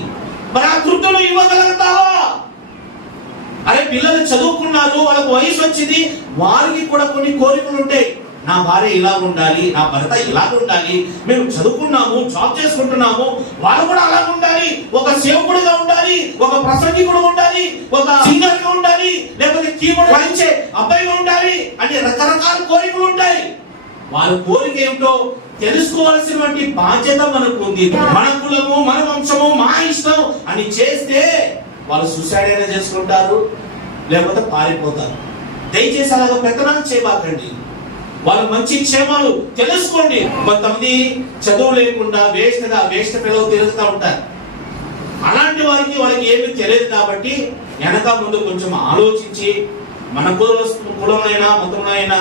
మరి ఆ తృప్తిని ఇవ్వగలుగుతావా? అరే పిల్లలు చదువుకున్నారు, వాళ్ళకు వయసు వచ్చింది, వారికి కూడా కొన్ని కోరికలు ఉంటాయి. నా భార్య ఇలా ఉండాలి, నా భర్త ఇలా ఉండాలి, మేము చదువుకున్నాము, జాబ్ చేసుకుంటున్నాము, వాళ్ళు కూడా అలా ఉండాలి, ఒక సేవకుడిగా ఉండాలి, ఒక ప్రసంగికుడు ఉండాలి, ఒక సింగర్ గా ఉండాలి, లేకపోతే కీబోర్డ్ వాయించే అబ్బాయిగా ఉండాలి అని రకరకాల కోరికలు ఉంటాయి. వాళ్ళ కోరిక ఏమిటో తెలుసుకోవాల్సినటువంటి బాధ్యత మనకు ఉంది. మన కులము, మన వంశము, మా ఇష్టం అని చేస్తే వాళ్ళు సూసైడ్ అయినా చేసుకుంటారు, లేకపోతే పారిపోతారు. దయచేసి అలాగ పెత్తనం చేయబాకండి. వాళ్ళ మంచి క్షేమాలు తెలుసుకోండి. కొంతమంది చదువు లేకుండా వేస్ట్ పిల్లలు తిరుగుతూ ఉంటారు. అలాంటి వాళ్ళకి ఏమీ తెలియదు కాబట్టి వెనక ముందు కొంచెం ఆలోచించి, మన కులమైనా మతమైనా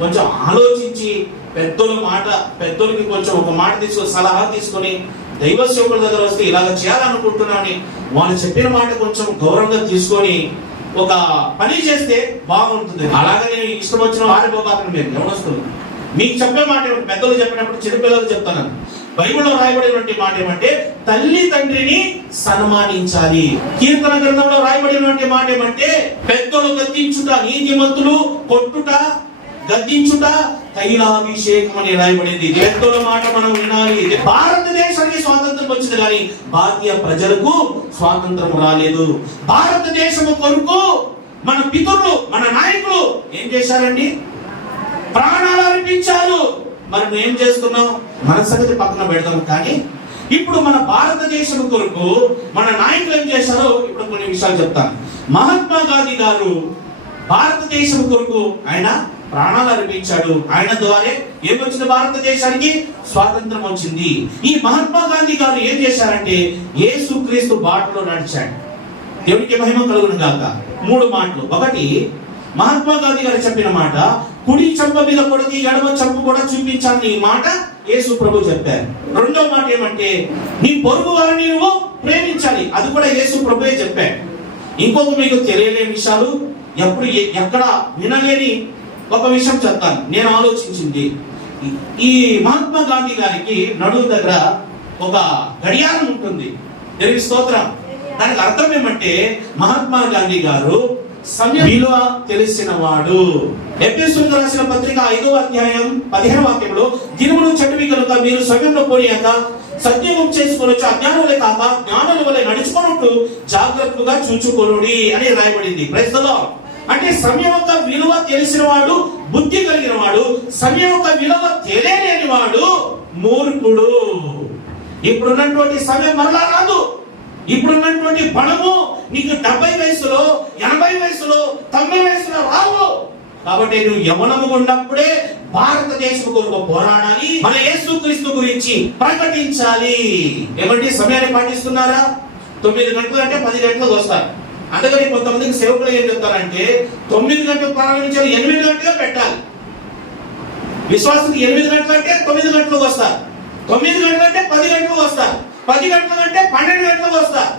కొంచెం ఆలోచించి పెద్దోళ్ళకి కొంచెం ఒక మాట తీసుకొని, సలహా తీసుకొని, దైవ సేవకుల దగ్గర వస్తే ఇలాగ చేయాలనుకుంటున్నాను వాళ్ళు చెప్పిన మాట కొంచెం గౌరవంగా తీసుకొని ఒక పని చేస్తే బాగుంటుంది. అలాగే నేను ఇష్టం వచ్చిన వాడిపోతాను. మీరు గమనిస్తున్నారు, మీకు చెప్పే మాట పెద్దలు చెప్పినప్పుడు చిన్నపిల్లలు చెప్తాను, బైబిల్లో రాయబడినటువంటి మాట ఏమంటే తల్లి తండ్రిని సన్మానించాలి. కీర్తన గ్రంథంలో రాయబడినటువంటి మాట ఏమంటే పెద్దలు గద్దించుట, నీతిమంతులు కొట్టుట, గద్దించుట తైలాభిషేకం అని రాయబడింది. పెద్దల మాట మనం వినాలి. భారతదేశానికి స్వాతంత్రం వచ్చింది కానీ భారతీయ ప్రజలకు స్వాతంత్రం రాలేదు. భారతదేశము కొరకు మన పితరులు, మన నాయకులు ఏం చేశారండి? ప్రాణాలు అర్పించారు. మనం ఏం చేస్తున్నాం? మన సంగతి పక్కన పెడదాం. కానీ ఇప్పుడు మన భారతదేశం కొరకు మన నాయకులు ఏం చేశారో ఇప్పుడు కొన్ని విషయాలు చెప్తాను. మహాత్మా గాంధీ గారు భారతదేశం కొరకు ఆయన ప్రాణాలు అర్పించాడు. ఆయన ద్వారా ఏమొచ్చింది? భారతదేశానికి స్వాతంత్రం వచ్చింది. ఈ మహాత్మా గాంధీ గారు ఏం చేశారంటే యేసుక్రీస్తు బాటలో నడిచాడు. దేవునికి మహిమ కలుగును గాక. 3 మాటలు. ఒకటి, మహాత్మా గాంధీ గారు చెప్పిన మాట, కుడి చెంప మీద కొడితే ఎడమ చెంప కూడా చూపించాలని ఈ మాట యేసు ప్రభు చెప్పారు. రెండో మాట ఏమంటే నీ పొరుగు వారిని నువ్వు ప్రేమించాలి. అది కూడా యేసు ప్రభువే చెప్పాడు. ఇంకొక మీకు తెలియలేని విషయాలు, ఎప్పుడు ఎక్కడ వినలేని ఒక విషయం చెప్తాను. నేను ఆలోచించింది, ఈ మహాత్మా గాంధీ గారికి నడుము దగ్గర ఒక గడియారం ఉంటుంది. దేవుని స్తోత్రం. దానికి అర్థం ఏమంటే మహాత్మా గాంధీ గారు సమయం విలువ తెలిసిన వాడు. ఎఫెసీయులకు రాసిన పత్రిక 5వ అధ్యాయం 15వ వాక్యంలో దినములు చెడ్డవి కనుక మీరు సమయంలో పోయాక సత్యము చేసుకొనొచ్చు, అజ్ఞానులే కాక జ్ఞానుల వలె నడుచుకొనుటూ జాగ్రత్తగా చూచుకొనుడి అని రాయబడింది. Praise the Lord. అంటే సమయం యొక్క విలువ తెలిసిన వాడు బుద్ధి కలిగిన వాడు, సమయం యొక్క విలువ తెలియలేని వాడు మూర్ఖుడు. ఇప్పుడున్నటువంటి సమయం మరలా రాదు. ఇప్పుడున్నటువంటి బలము నీకు 70 వయసులో, 80 వయసులో, 90 వయసులో రావు. కాబట్టి నువ్వు యవ్వనము ఉన్నప్పుడే భారతదేశం కొరకు పోరాడాలి. మన యేసుక్రీస్తు గురించి ప్రకటించాలి. ఏమంటే సమయాన్ని పాటిస్తున్నారా? 9 గంటలు అంటే 10 గంటలకు వస్తారు. అందుకని కొంతమందికి సేవకులు ఏం చెప్తారంటే 9 గంటలకు ప్రారంభించాలి, 8 గంటలుగా పెట్టాలి. విశ్వాసం 8 గంటలు అంటే 9 గంటలకు వస్తారు, 9 గంటలు అంటే 10 గంటలకు వస్తారు, 10 గంటలు అంటే 12 గంటలకు వస్తారు.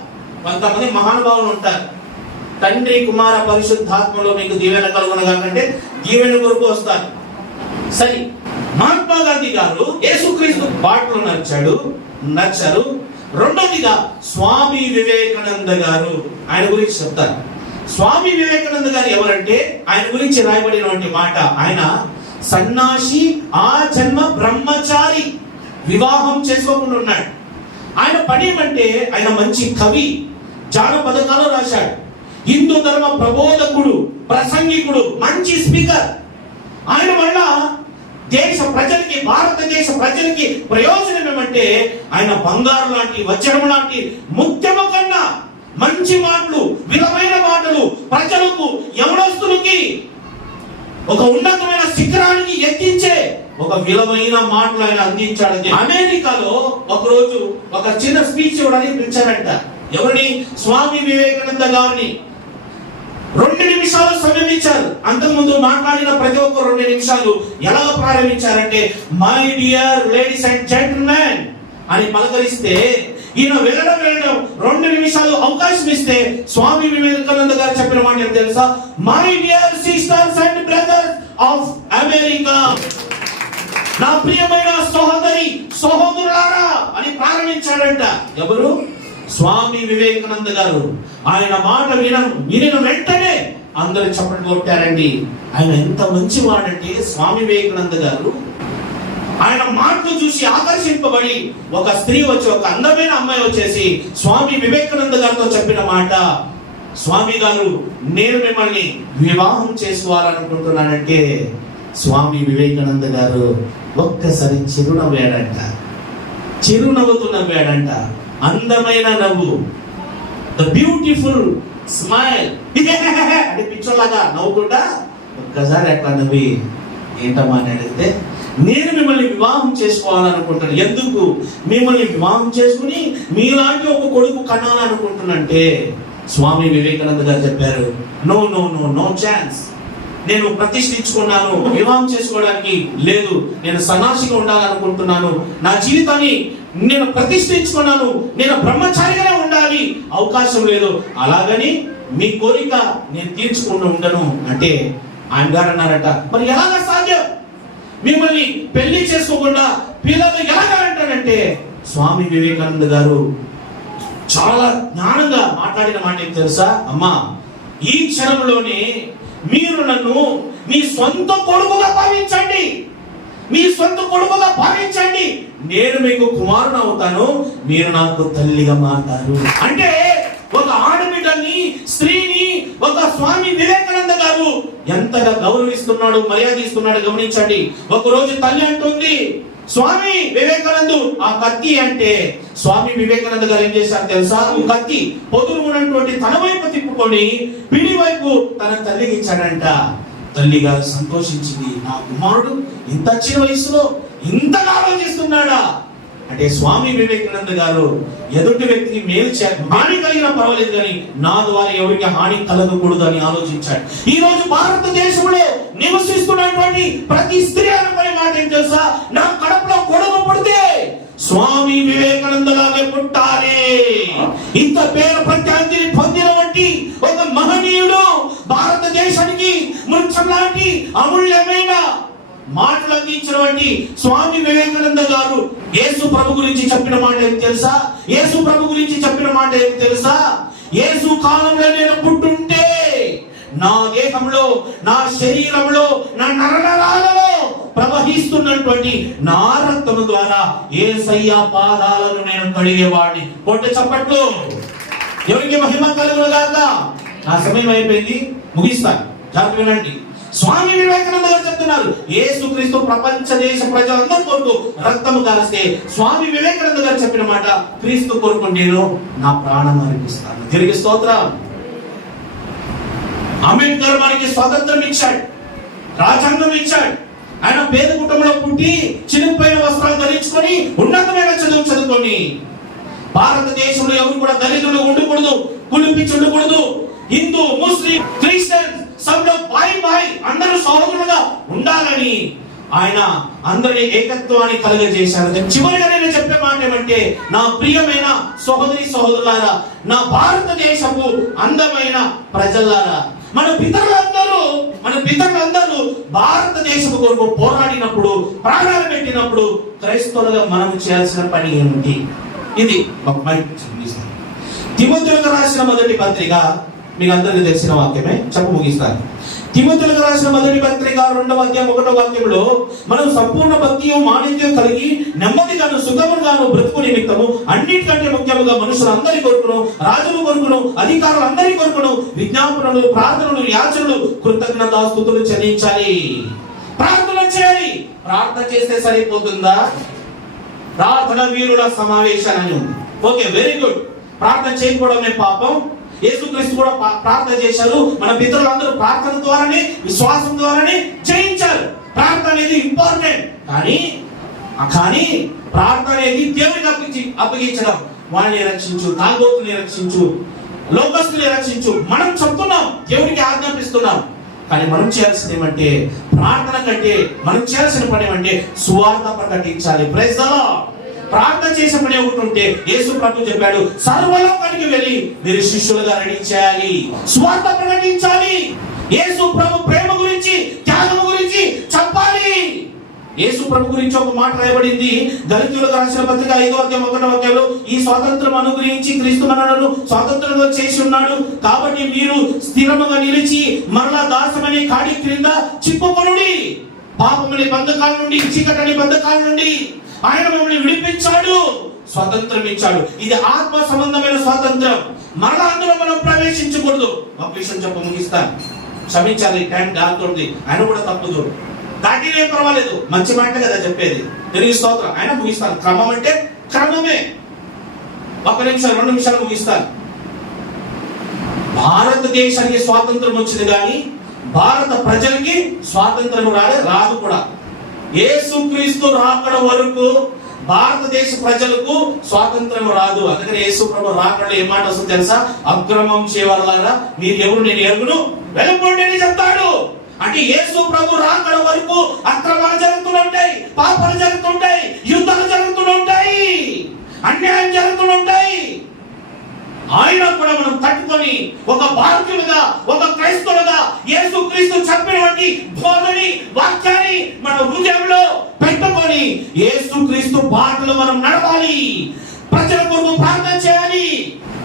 కొంతమంది మహానుభావులు ఉంటారు, తండ్రి కుమార పరిశుద్ధాత్మలో మీకు దీవెన కలుగును కాకంటే దీవెన కొరకు వస్తారు. సరే, మహాత్మా గాంధీ గారు యేసుక్రీస్తు బాటలో నడిచారు. రెండోదిగా స్వామి వివేకానంద గారు, ఆయన గురించి చెప్తారు. స్వామి వివేకానంద గారు ఎవరంటే ఆయన గురించి రాయబడినటువంటి మాట, ఆయన సన్యాసి, ఆ జన్మ బ్రహ్మచారి, వివాహం చేసుకోకుండా ఉన్నాడు. ఆయన పని ఏమంటే ఆయన మంచి కవి, జానపదకాలు రాశాడు, హిందూ ధర్మ ప్రబోధకుడు, ప్రసంగికుడు, మంచి స్పీకర్. ఆయన వల్ల దేశ ప్రజలకి, భారతదేశ ప్రజలకి ప్రయోజనం ఏమంటే ఆయన బంగారు లాంటి, వజ్రం లాంటి, ముత్యము కన్నా మంచి మాటలు, విలువైన మాటలు ప్రజలకు, యవనస్తులకి ఒక ఉన్నతమైన శిఖరానికి ఎత్తించే ఒక విలువైన మాటలు ఆయన అందించాడు. అమెరికాలో ఒకరోజు ఒక చిన్న స్పీచ్ ఇవ్వడానికి పిలిచారంట. ఎవరిని? స్వామి వివేకానంద గారిని. 2 నిమిషాలు సమయం ఇచ్చారు. అంతకుముందు మాట్లాడిన ప్రతి ఒక్క 2 నిమిషాలు ఎలా ప్రారంభించారంటే my dear ladies and gentlemen అని పలకరిస్తే ఈయన వెళ్ళడం 2 నిమిషాలు అవకాశం ఇస్తే స్వామి వివేకానంద గారు చెప్పిన మాట ఏం తెలుసా? My dear sisters and brothers of America, నా ప్రియమైన సహోదరి సహోదరులారా అని ప్రారంభించాడంట. ఎవరు? స్వామి వివేకానంద గారు. ఆయన మాట వినిన వెంటనే అందరూ చప్పట్లు కొట్టారండి. ఆయన ఎంత మంచి వాడంటే స్వామి వివేకానంద గారు, ఆయన మాటలు చూసి ఆకర్షింపబడి ఒక స్త్రీ వచ్చి, ఒక అందమైన అమ్మాయి వచ్చేసి స్వామి వివేకానంద గారితో చెప్పిన మాట, స్వామి గారు నేను మిమ్మల్ని వివాహం చేసుకోవాలనుకుంటున్నానంటే స్వామి వివేకానంద గారు ఒక్కసారి చిరునవ్వుతూ నవ్వాడంట. అందమైన నవ్వు, ద బ్యూటిఫుల్ స్మైల్ అంటే పిచ్చోలాగా నవ్వుకుంటా ఒక్కసారి అట్లా నవ్వి, ఏంటమ్మా అని అడిగితే, నేను మిమ్మల్ని వివాహం చేసుకోవాలనుకుంటాను. ఎందుకు? మిమ్మల్ని వివాహం చేసుకుని మీలాంటి ఒక కొడుకు కనాలనుకుంటున్నంటే స్వామి వివేకానంద గారు చెప్పారు, no no no no chance. నేను ప్రతిష్ఠించుకున్నాను, వివాహం చేసుకోవడానికి లేదు, నేను సన్యాసిగా ఉండాలనుకుంటున్నాను, నా జీవితాన్ని నేను ప్రతిష్ఠించుకున్నాను, నేను బ్రహ్మచారిగానే ఉండాలి, అవకాశం లేదు, అలాగని మీ కోరిక నేను తీర్చుకుంటూ ఉండను అంటే ఆయన గారు అన్నారట, మరి ఎలాగ సాధ్యం? మిమ్మల్ని పెళ్లి చేసుకోకుండా పిల్లలు ఎలాగా అంటాడంటే, స్వామి వివేకానంద గారు చాలా జ్ఞానంగా మాట్లాడిన మాట ఏం తెలుసా? అమ్మా, ఈ క్షణంలోనే మీరు నన్ను మీ సొంత కొడుకుగా భావించండి, మీ సొంత కొడుకుగా భావించండి, నేను మీకు కుమారుని అవుతాను, మీరు నాకు తల్లిగా మారుతారు. అంటే ఒక ఆడబిడ్డని, స్త్రీని ఒక స్వామి వివేకానంద గారు ఎంతగా గౌరవిస్తున్నాడు, మర్యాదిస్తున్నాడు గమనించండి. ఒక రోజు తల్లి అంటుంది, స్వామి వివేకానందు ఆ కత్తి అంటే, స్వామి వివేకానంద గారు ఏం చేశారు తెలుసా? కత్తి పొదురు ఉన్నటువంటి తన వైపు తిప్పుకొని పిడి వైపు తన తల్లికి ఇచ్చాడంట. తల్లి గారు సంతోషించింది, నా కుమారుడు ఇంత చిన్న వయసులో ఇంతగా ఆలోచిస్తున్నాడా అంటే, స్వామి వివేకానంద గారు ఎదుటి వ్యక్తికి మేలు హాని కలిగినా పర్వాలేదు కానీ నా ద్వారా ఎవరికి హాని కలగకూడదు అని ఆలోచించాడు. ఈ రోజు భారతదేశంలో నివసిస్తున్నటువంటి ప్రతి స్త్రీ అనుకునే మాట ఏం తెలుసా? నా కడుపులో కొడుకు పుడితే స్వామి వివేకానంద లాగే పుట్టాలి. ఇంత పేరు ప్రఖ్యాతిని పొందిన వంటి ఒక మహనీయుడు భారతదేశానికి మృత్యం లాంటి అమూల్యమైన మాటలు అందించినటువంటి స్వామి వివేకానంద గారు యేసు ప్రభు గురించి చెప్పిన మాట ఏమి తెలుసా? యేసు ప్రభు గురించి చెప్పిన మాట ఏమి తెలుసా? యేసు కాలంలో నేను పుట్టుంటే నా దేహంలో, నా శరీరంలో, నా నరనరాలలో ప్రవహిస్తున్నటువంటి నా రక్తము ద్వారా యేసయ్య పాదాలను నేను కడిగేవాడిని. కొట్టు చప్పట్లు. ఎవరికి మహిమ కలుగును గాక. నా సమయం అయిపోయింది, ముగిస్తాను, జాగ్రత్త వినండి. స్వామి వివేకానంద గారు చెప్తున్నారు, యేసుక్రీస్తు ప్రపంచ దేశ ప్రజలందరి కొరకు రక్తము కారిస్తే, స్వామి వివేకానంద గారు చెప్పిన మాట, క్రీస్తు కొరకు నేను నా ప్రాణం అర్పిస్తాను. తిరిగి స్తోత్రం. అంబేద్కర్ మనకి స్వాతంత్రం ఇచ్చాడు, రాజ్యాంగం ఇచ్చాడు. ఆయన పేద కుటుంబంలో పుట్టి చినిగిపోయిన వస్త్రాలు ధరించుకొని ఉన్నతమైన చదువు చదువుకొని, భారతదేశంలో ఎవరు కూడా దళితులు ఉండకూడదు, కులిపించి ఉండకూడదు, హిందూ ముస్లిం క్రిస్టియన్ సబ్లో భాయ్ అందరూ సహోదరులుగా ఉండాలని ఆయన అందరి ఏకత్వాన్ని కలుగజేశారు. చివరిగా నేను చెప్పే మాట ఏమంటే, నా ప్రియమైన సహోదరి సహోదరులారా, నా భారతదేశపు అందమైన ప్రజలారా, మన పితరులందరూ భారతదేశపు కొరకు పోరాడినప్పుడు, ప్రాణాలు పెట్టినప్పుడు క్రైస్తవులుగా మనం చేయాల్సిన పని ఏమిటి? ఇది తిమోతిలకు రాసిన మొదటి పత్రిక, మీకు అందరికీ తెలిసిన వాక్యమే, చెప్పు ముగిస్తాను. తిమోతిలకు రాసిన మొదటి పత్రిక 2వ అధ్యాయం 1వ వాక్యంలో, మనం సంపూర్ణ భక్తియు మాణిక్యం కలిగి నెమ్మదిగాను సుఖముగాను బ్రతుకు నిమిత్తము అన్నిటికంటే ముఖ్యముగా మనుషులందరి కొరకును, రాజుల కొరకును, అధికారులందరి కొరకును విజ్ఞాపనలు, ప్రార్థనలు, యాచనలు, కృతజ్ఞతాస్తుతులు చెల్లించాలి. ప్రార్థన చేయాలి. ప్రార్థన చేస్తే సరిపోతుందా? ప్రార్థన వీరుల సమావేశాన్ని ఉంది. Okay, very good. ప్రార్థన చేయకపోవడమే పాపం. యేసుక్రీస్తు కూడా ప్రార్థన చేశారు. మన పితరులందరూ ప్రార్థన ద్వారానే, విశ్వాసం ద్వారానే జయించారు. ప్రార్థన అనేది ఇంపార్టెంట్. కానీ ప్రార్థన అనేది దేవునికి అప్పగించడం. వాడిని రక్షించు, తాగోతుని రక్షించు, లోకస్తుని రక్షించు మనం చెప్తున్నాం, దేవునికి ఆజ్ఞాపిస్తున్నాం. కానీ మనం చేయాల్సింది ఏమంటే, ప్రార్థన కంటే మనం చేయాల్సిన పని ఏమంటే సువార్త ప్రకటించాలి. Praise the Lord. ప్రార్థన చేసే పని ఒకటి ఉంటే, యేసు ప్రభు చెప్పాడు, సర్వలోకానికి వెళ్ళి మీరు శిష్యులుగా రెడీ చేయాలి, సువార్త ప్రకటించాలి. యేసు ప్రభు ప్రేమ గురించి, త్యాగం గురించి చెప్పాలి. యేసు ప్రభు గురించి ఒక మాట రాయబడింది గలతీయులకు రాసిన పత్రిక 5వ అధ్యాయం 1వ వాక్యంలో, ఈ స్వాతంత్రం అనుగ్రహించి క్రీస్తు మనలను స్వాతంత్రంగా చేసి ఉన్నాడు, కాబట్టి మీరు స్థిరముగా నిలిచి మరలా దాసమనే కాడి క్రింద చిక్కుకొనుడి. పాపమనే బంధకాల నుండి, చీకటనే బంధకాల నుండి ఆయన మమ్మల్ని విడిపించాడు, స్వాతంత్రం ఇచ్చాడు. ఇది ఆత్మ సంబంధమైన స్వాతంత్రం. మరలా అందులో మనం ప్రవేశించకూడదు. ఒక విషయం చెప్ప ముగిస్తాను, క్షమించాలి, టైం దాటుతుంది. ఆయన కూడా తప్పదు, దాటినే పర్వాలేదు, మంచి మాట కదా చెప్పేది. తిరిగి స్తోత్రం. ఆయన ముగిస్తాను. క్రమం అంటే క్రమమే. 1 నిమిషం 2 నిమిషాలు ముగిస్తాను. భారతదేశానికి స్వాతంత్రం వచ్చింది కానీ భారత ప్రజలకి స్వాతంత్రం రాదు కూడా. యేసుక్రీస్తు రాకడ వరకు భారతదేశ ప్రజలకు స్వాతంత్రం రాదు. అందుకని యేసు ప్రభు రాకడలో ఏ మాట వస్తుంది తెలుసా? అక్రమం చేయవాళ్ళారా మీరు ఎవరు నేను ఎరుగును, వెళ్ళిపోండి అని చెప్తాడు. అంటే యేసు ప్రభు రాకడ వరకు అక్రమాలు జరుగుతుంటాయి, పాపాలు జరుగుతుంటాయి, యుద్ధాలు జరుగుతుంటాయి, అన్యాయం జరుగుతుంటాయి. ఆయన కూడా మనం తట్టుకొని ఒక భారతీయులుగా, ఒక క్రైస్తవులుగా యేసుక్రీస్తు చెప్పినటువంటి బోధని, వాక్యాన్ని మన హృదయంలో పెట్టుకొని యేసుక్రీస్తు బాటలో మనం నడవాలి. ప్రజల కొరకు ప్రార్థన చేయాలి,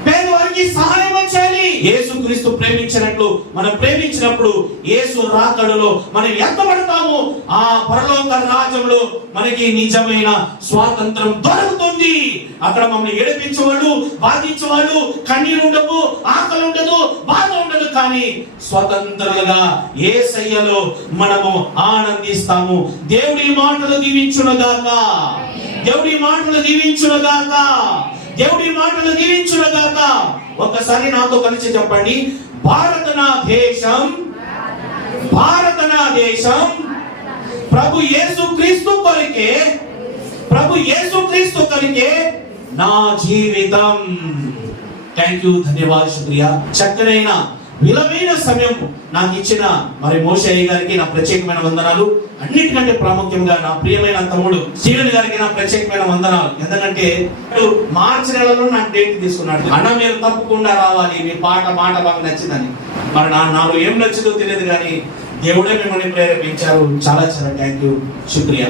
పేదవారికి సహాయం చేయాలి. యేసుక్రీస్తు ప్రేమించినట్లు మనం ప్రేమించినప్పుడు యేసు రాకడలో మనం ఎత్తబడతాము. ఆ పరలోక రాజ్యంలో మనకి నిజమైన స్వాతంత్రం దొరుకుతుంది. అక్కడ మమ్మల్ని ఏడిపించేవాళ్ళు, బాధించేవాళ్ళు, కన్నీరు ఉండవు, ఆకలి ఉండదు, బాధ ఉండదు. కానీ స్వతంత్రులుగా యేసయ్యలో మనము ఆనందిస్తాము. దేవుడి మాటలు దీవించునుగాక, దేవుడి మాటలు దీవించునుగాక, దేవుడి మాటలు దీవించునుగాక. ఒక్కసారి నాతో కలిసి చెప్పండి, భారత నా దేశం, భారత నా దేశం ప్రభు యేసుక్రీస్తు కొరకే, ప్రభు యేసుక్రీస్తు కొరకే నా జీవితం. థ్యాంక్ యూ, ధన్యవాదాలు, శుక్రియా. చక్కనైన విలువైన సమయం నాకు ఇచ్చిన మరి మోషయ్య గారికి నా ప్రత్యేకమైన వందనాలు. అన్నిటికంటే ప్రాముఖ్యంగా నా ప్రియమైన తమ్ముడు స్టీవెన్ గారికి నా ప్రత్యేకమైన వందనాలు. ఎందుకంటే మార్చి నెలలో నాకు డేట్ తీసుకున్నాడు. అన్న మీరు తప్పకుండా రావాలి, మీ మాట బాగా నచ్చిందని. మరి నాకు ఏం నచ్చిందో తెలియదు కానీ దేవుడే మిమ్మల్ని ప్రేరేపించారు. చాలా చాలా థ్యాంక్ యూ, శుక్రియా.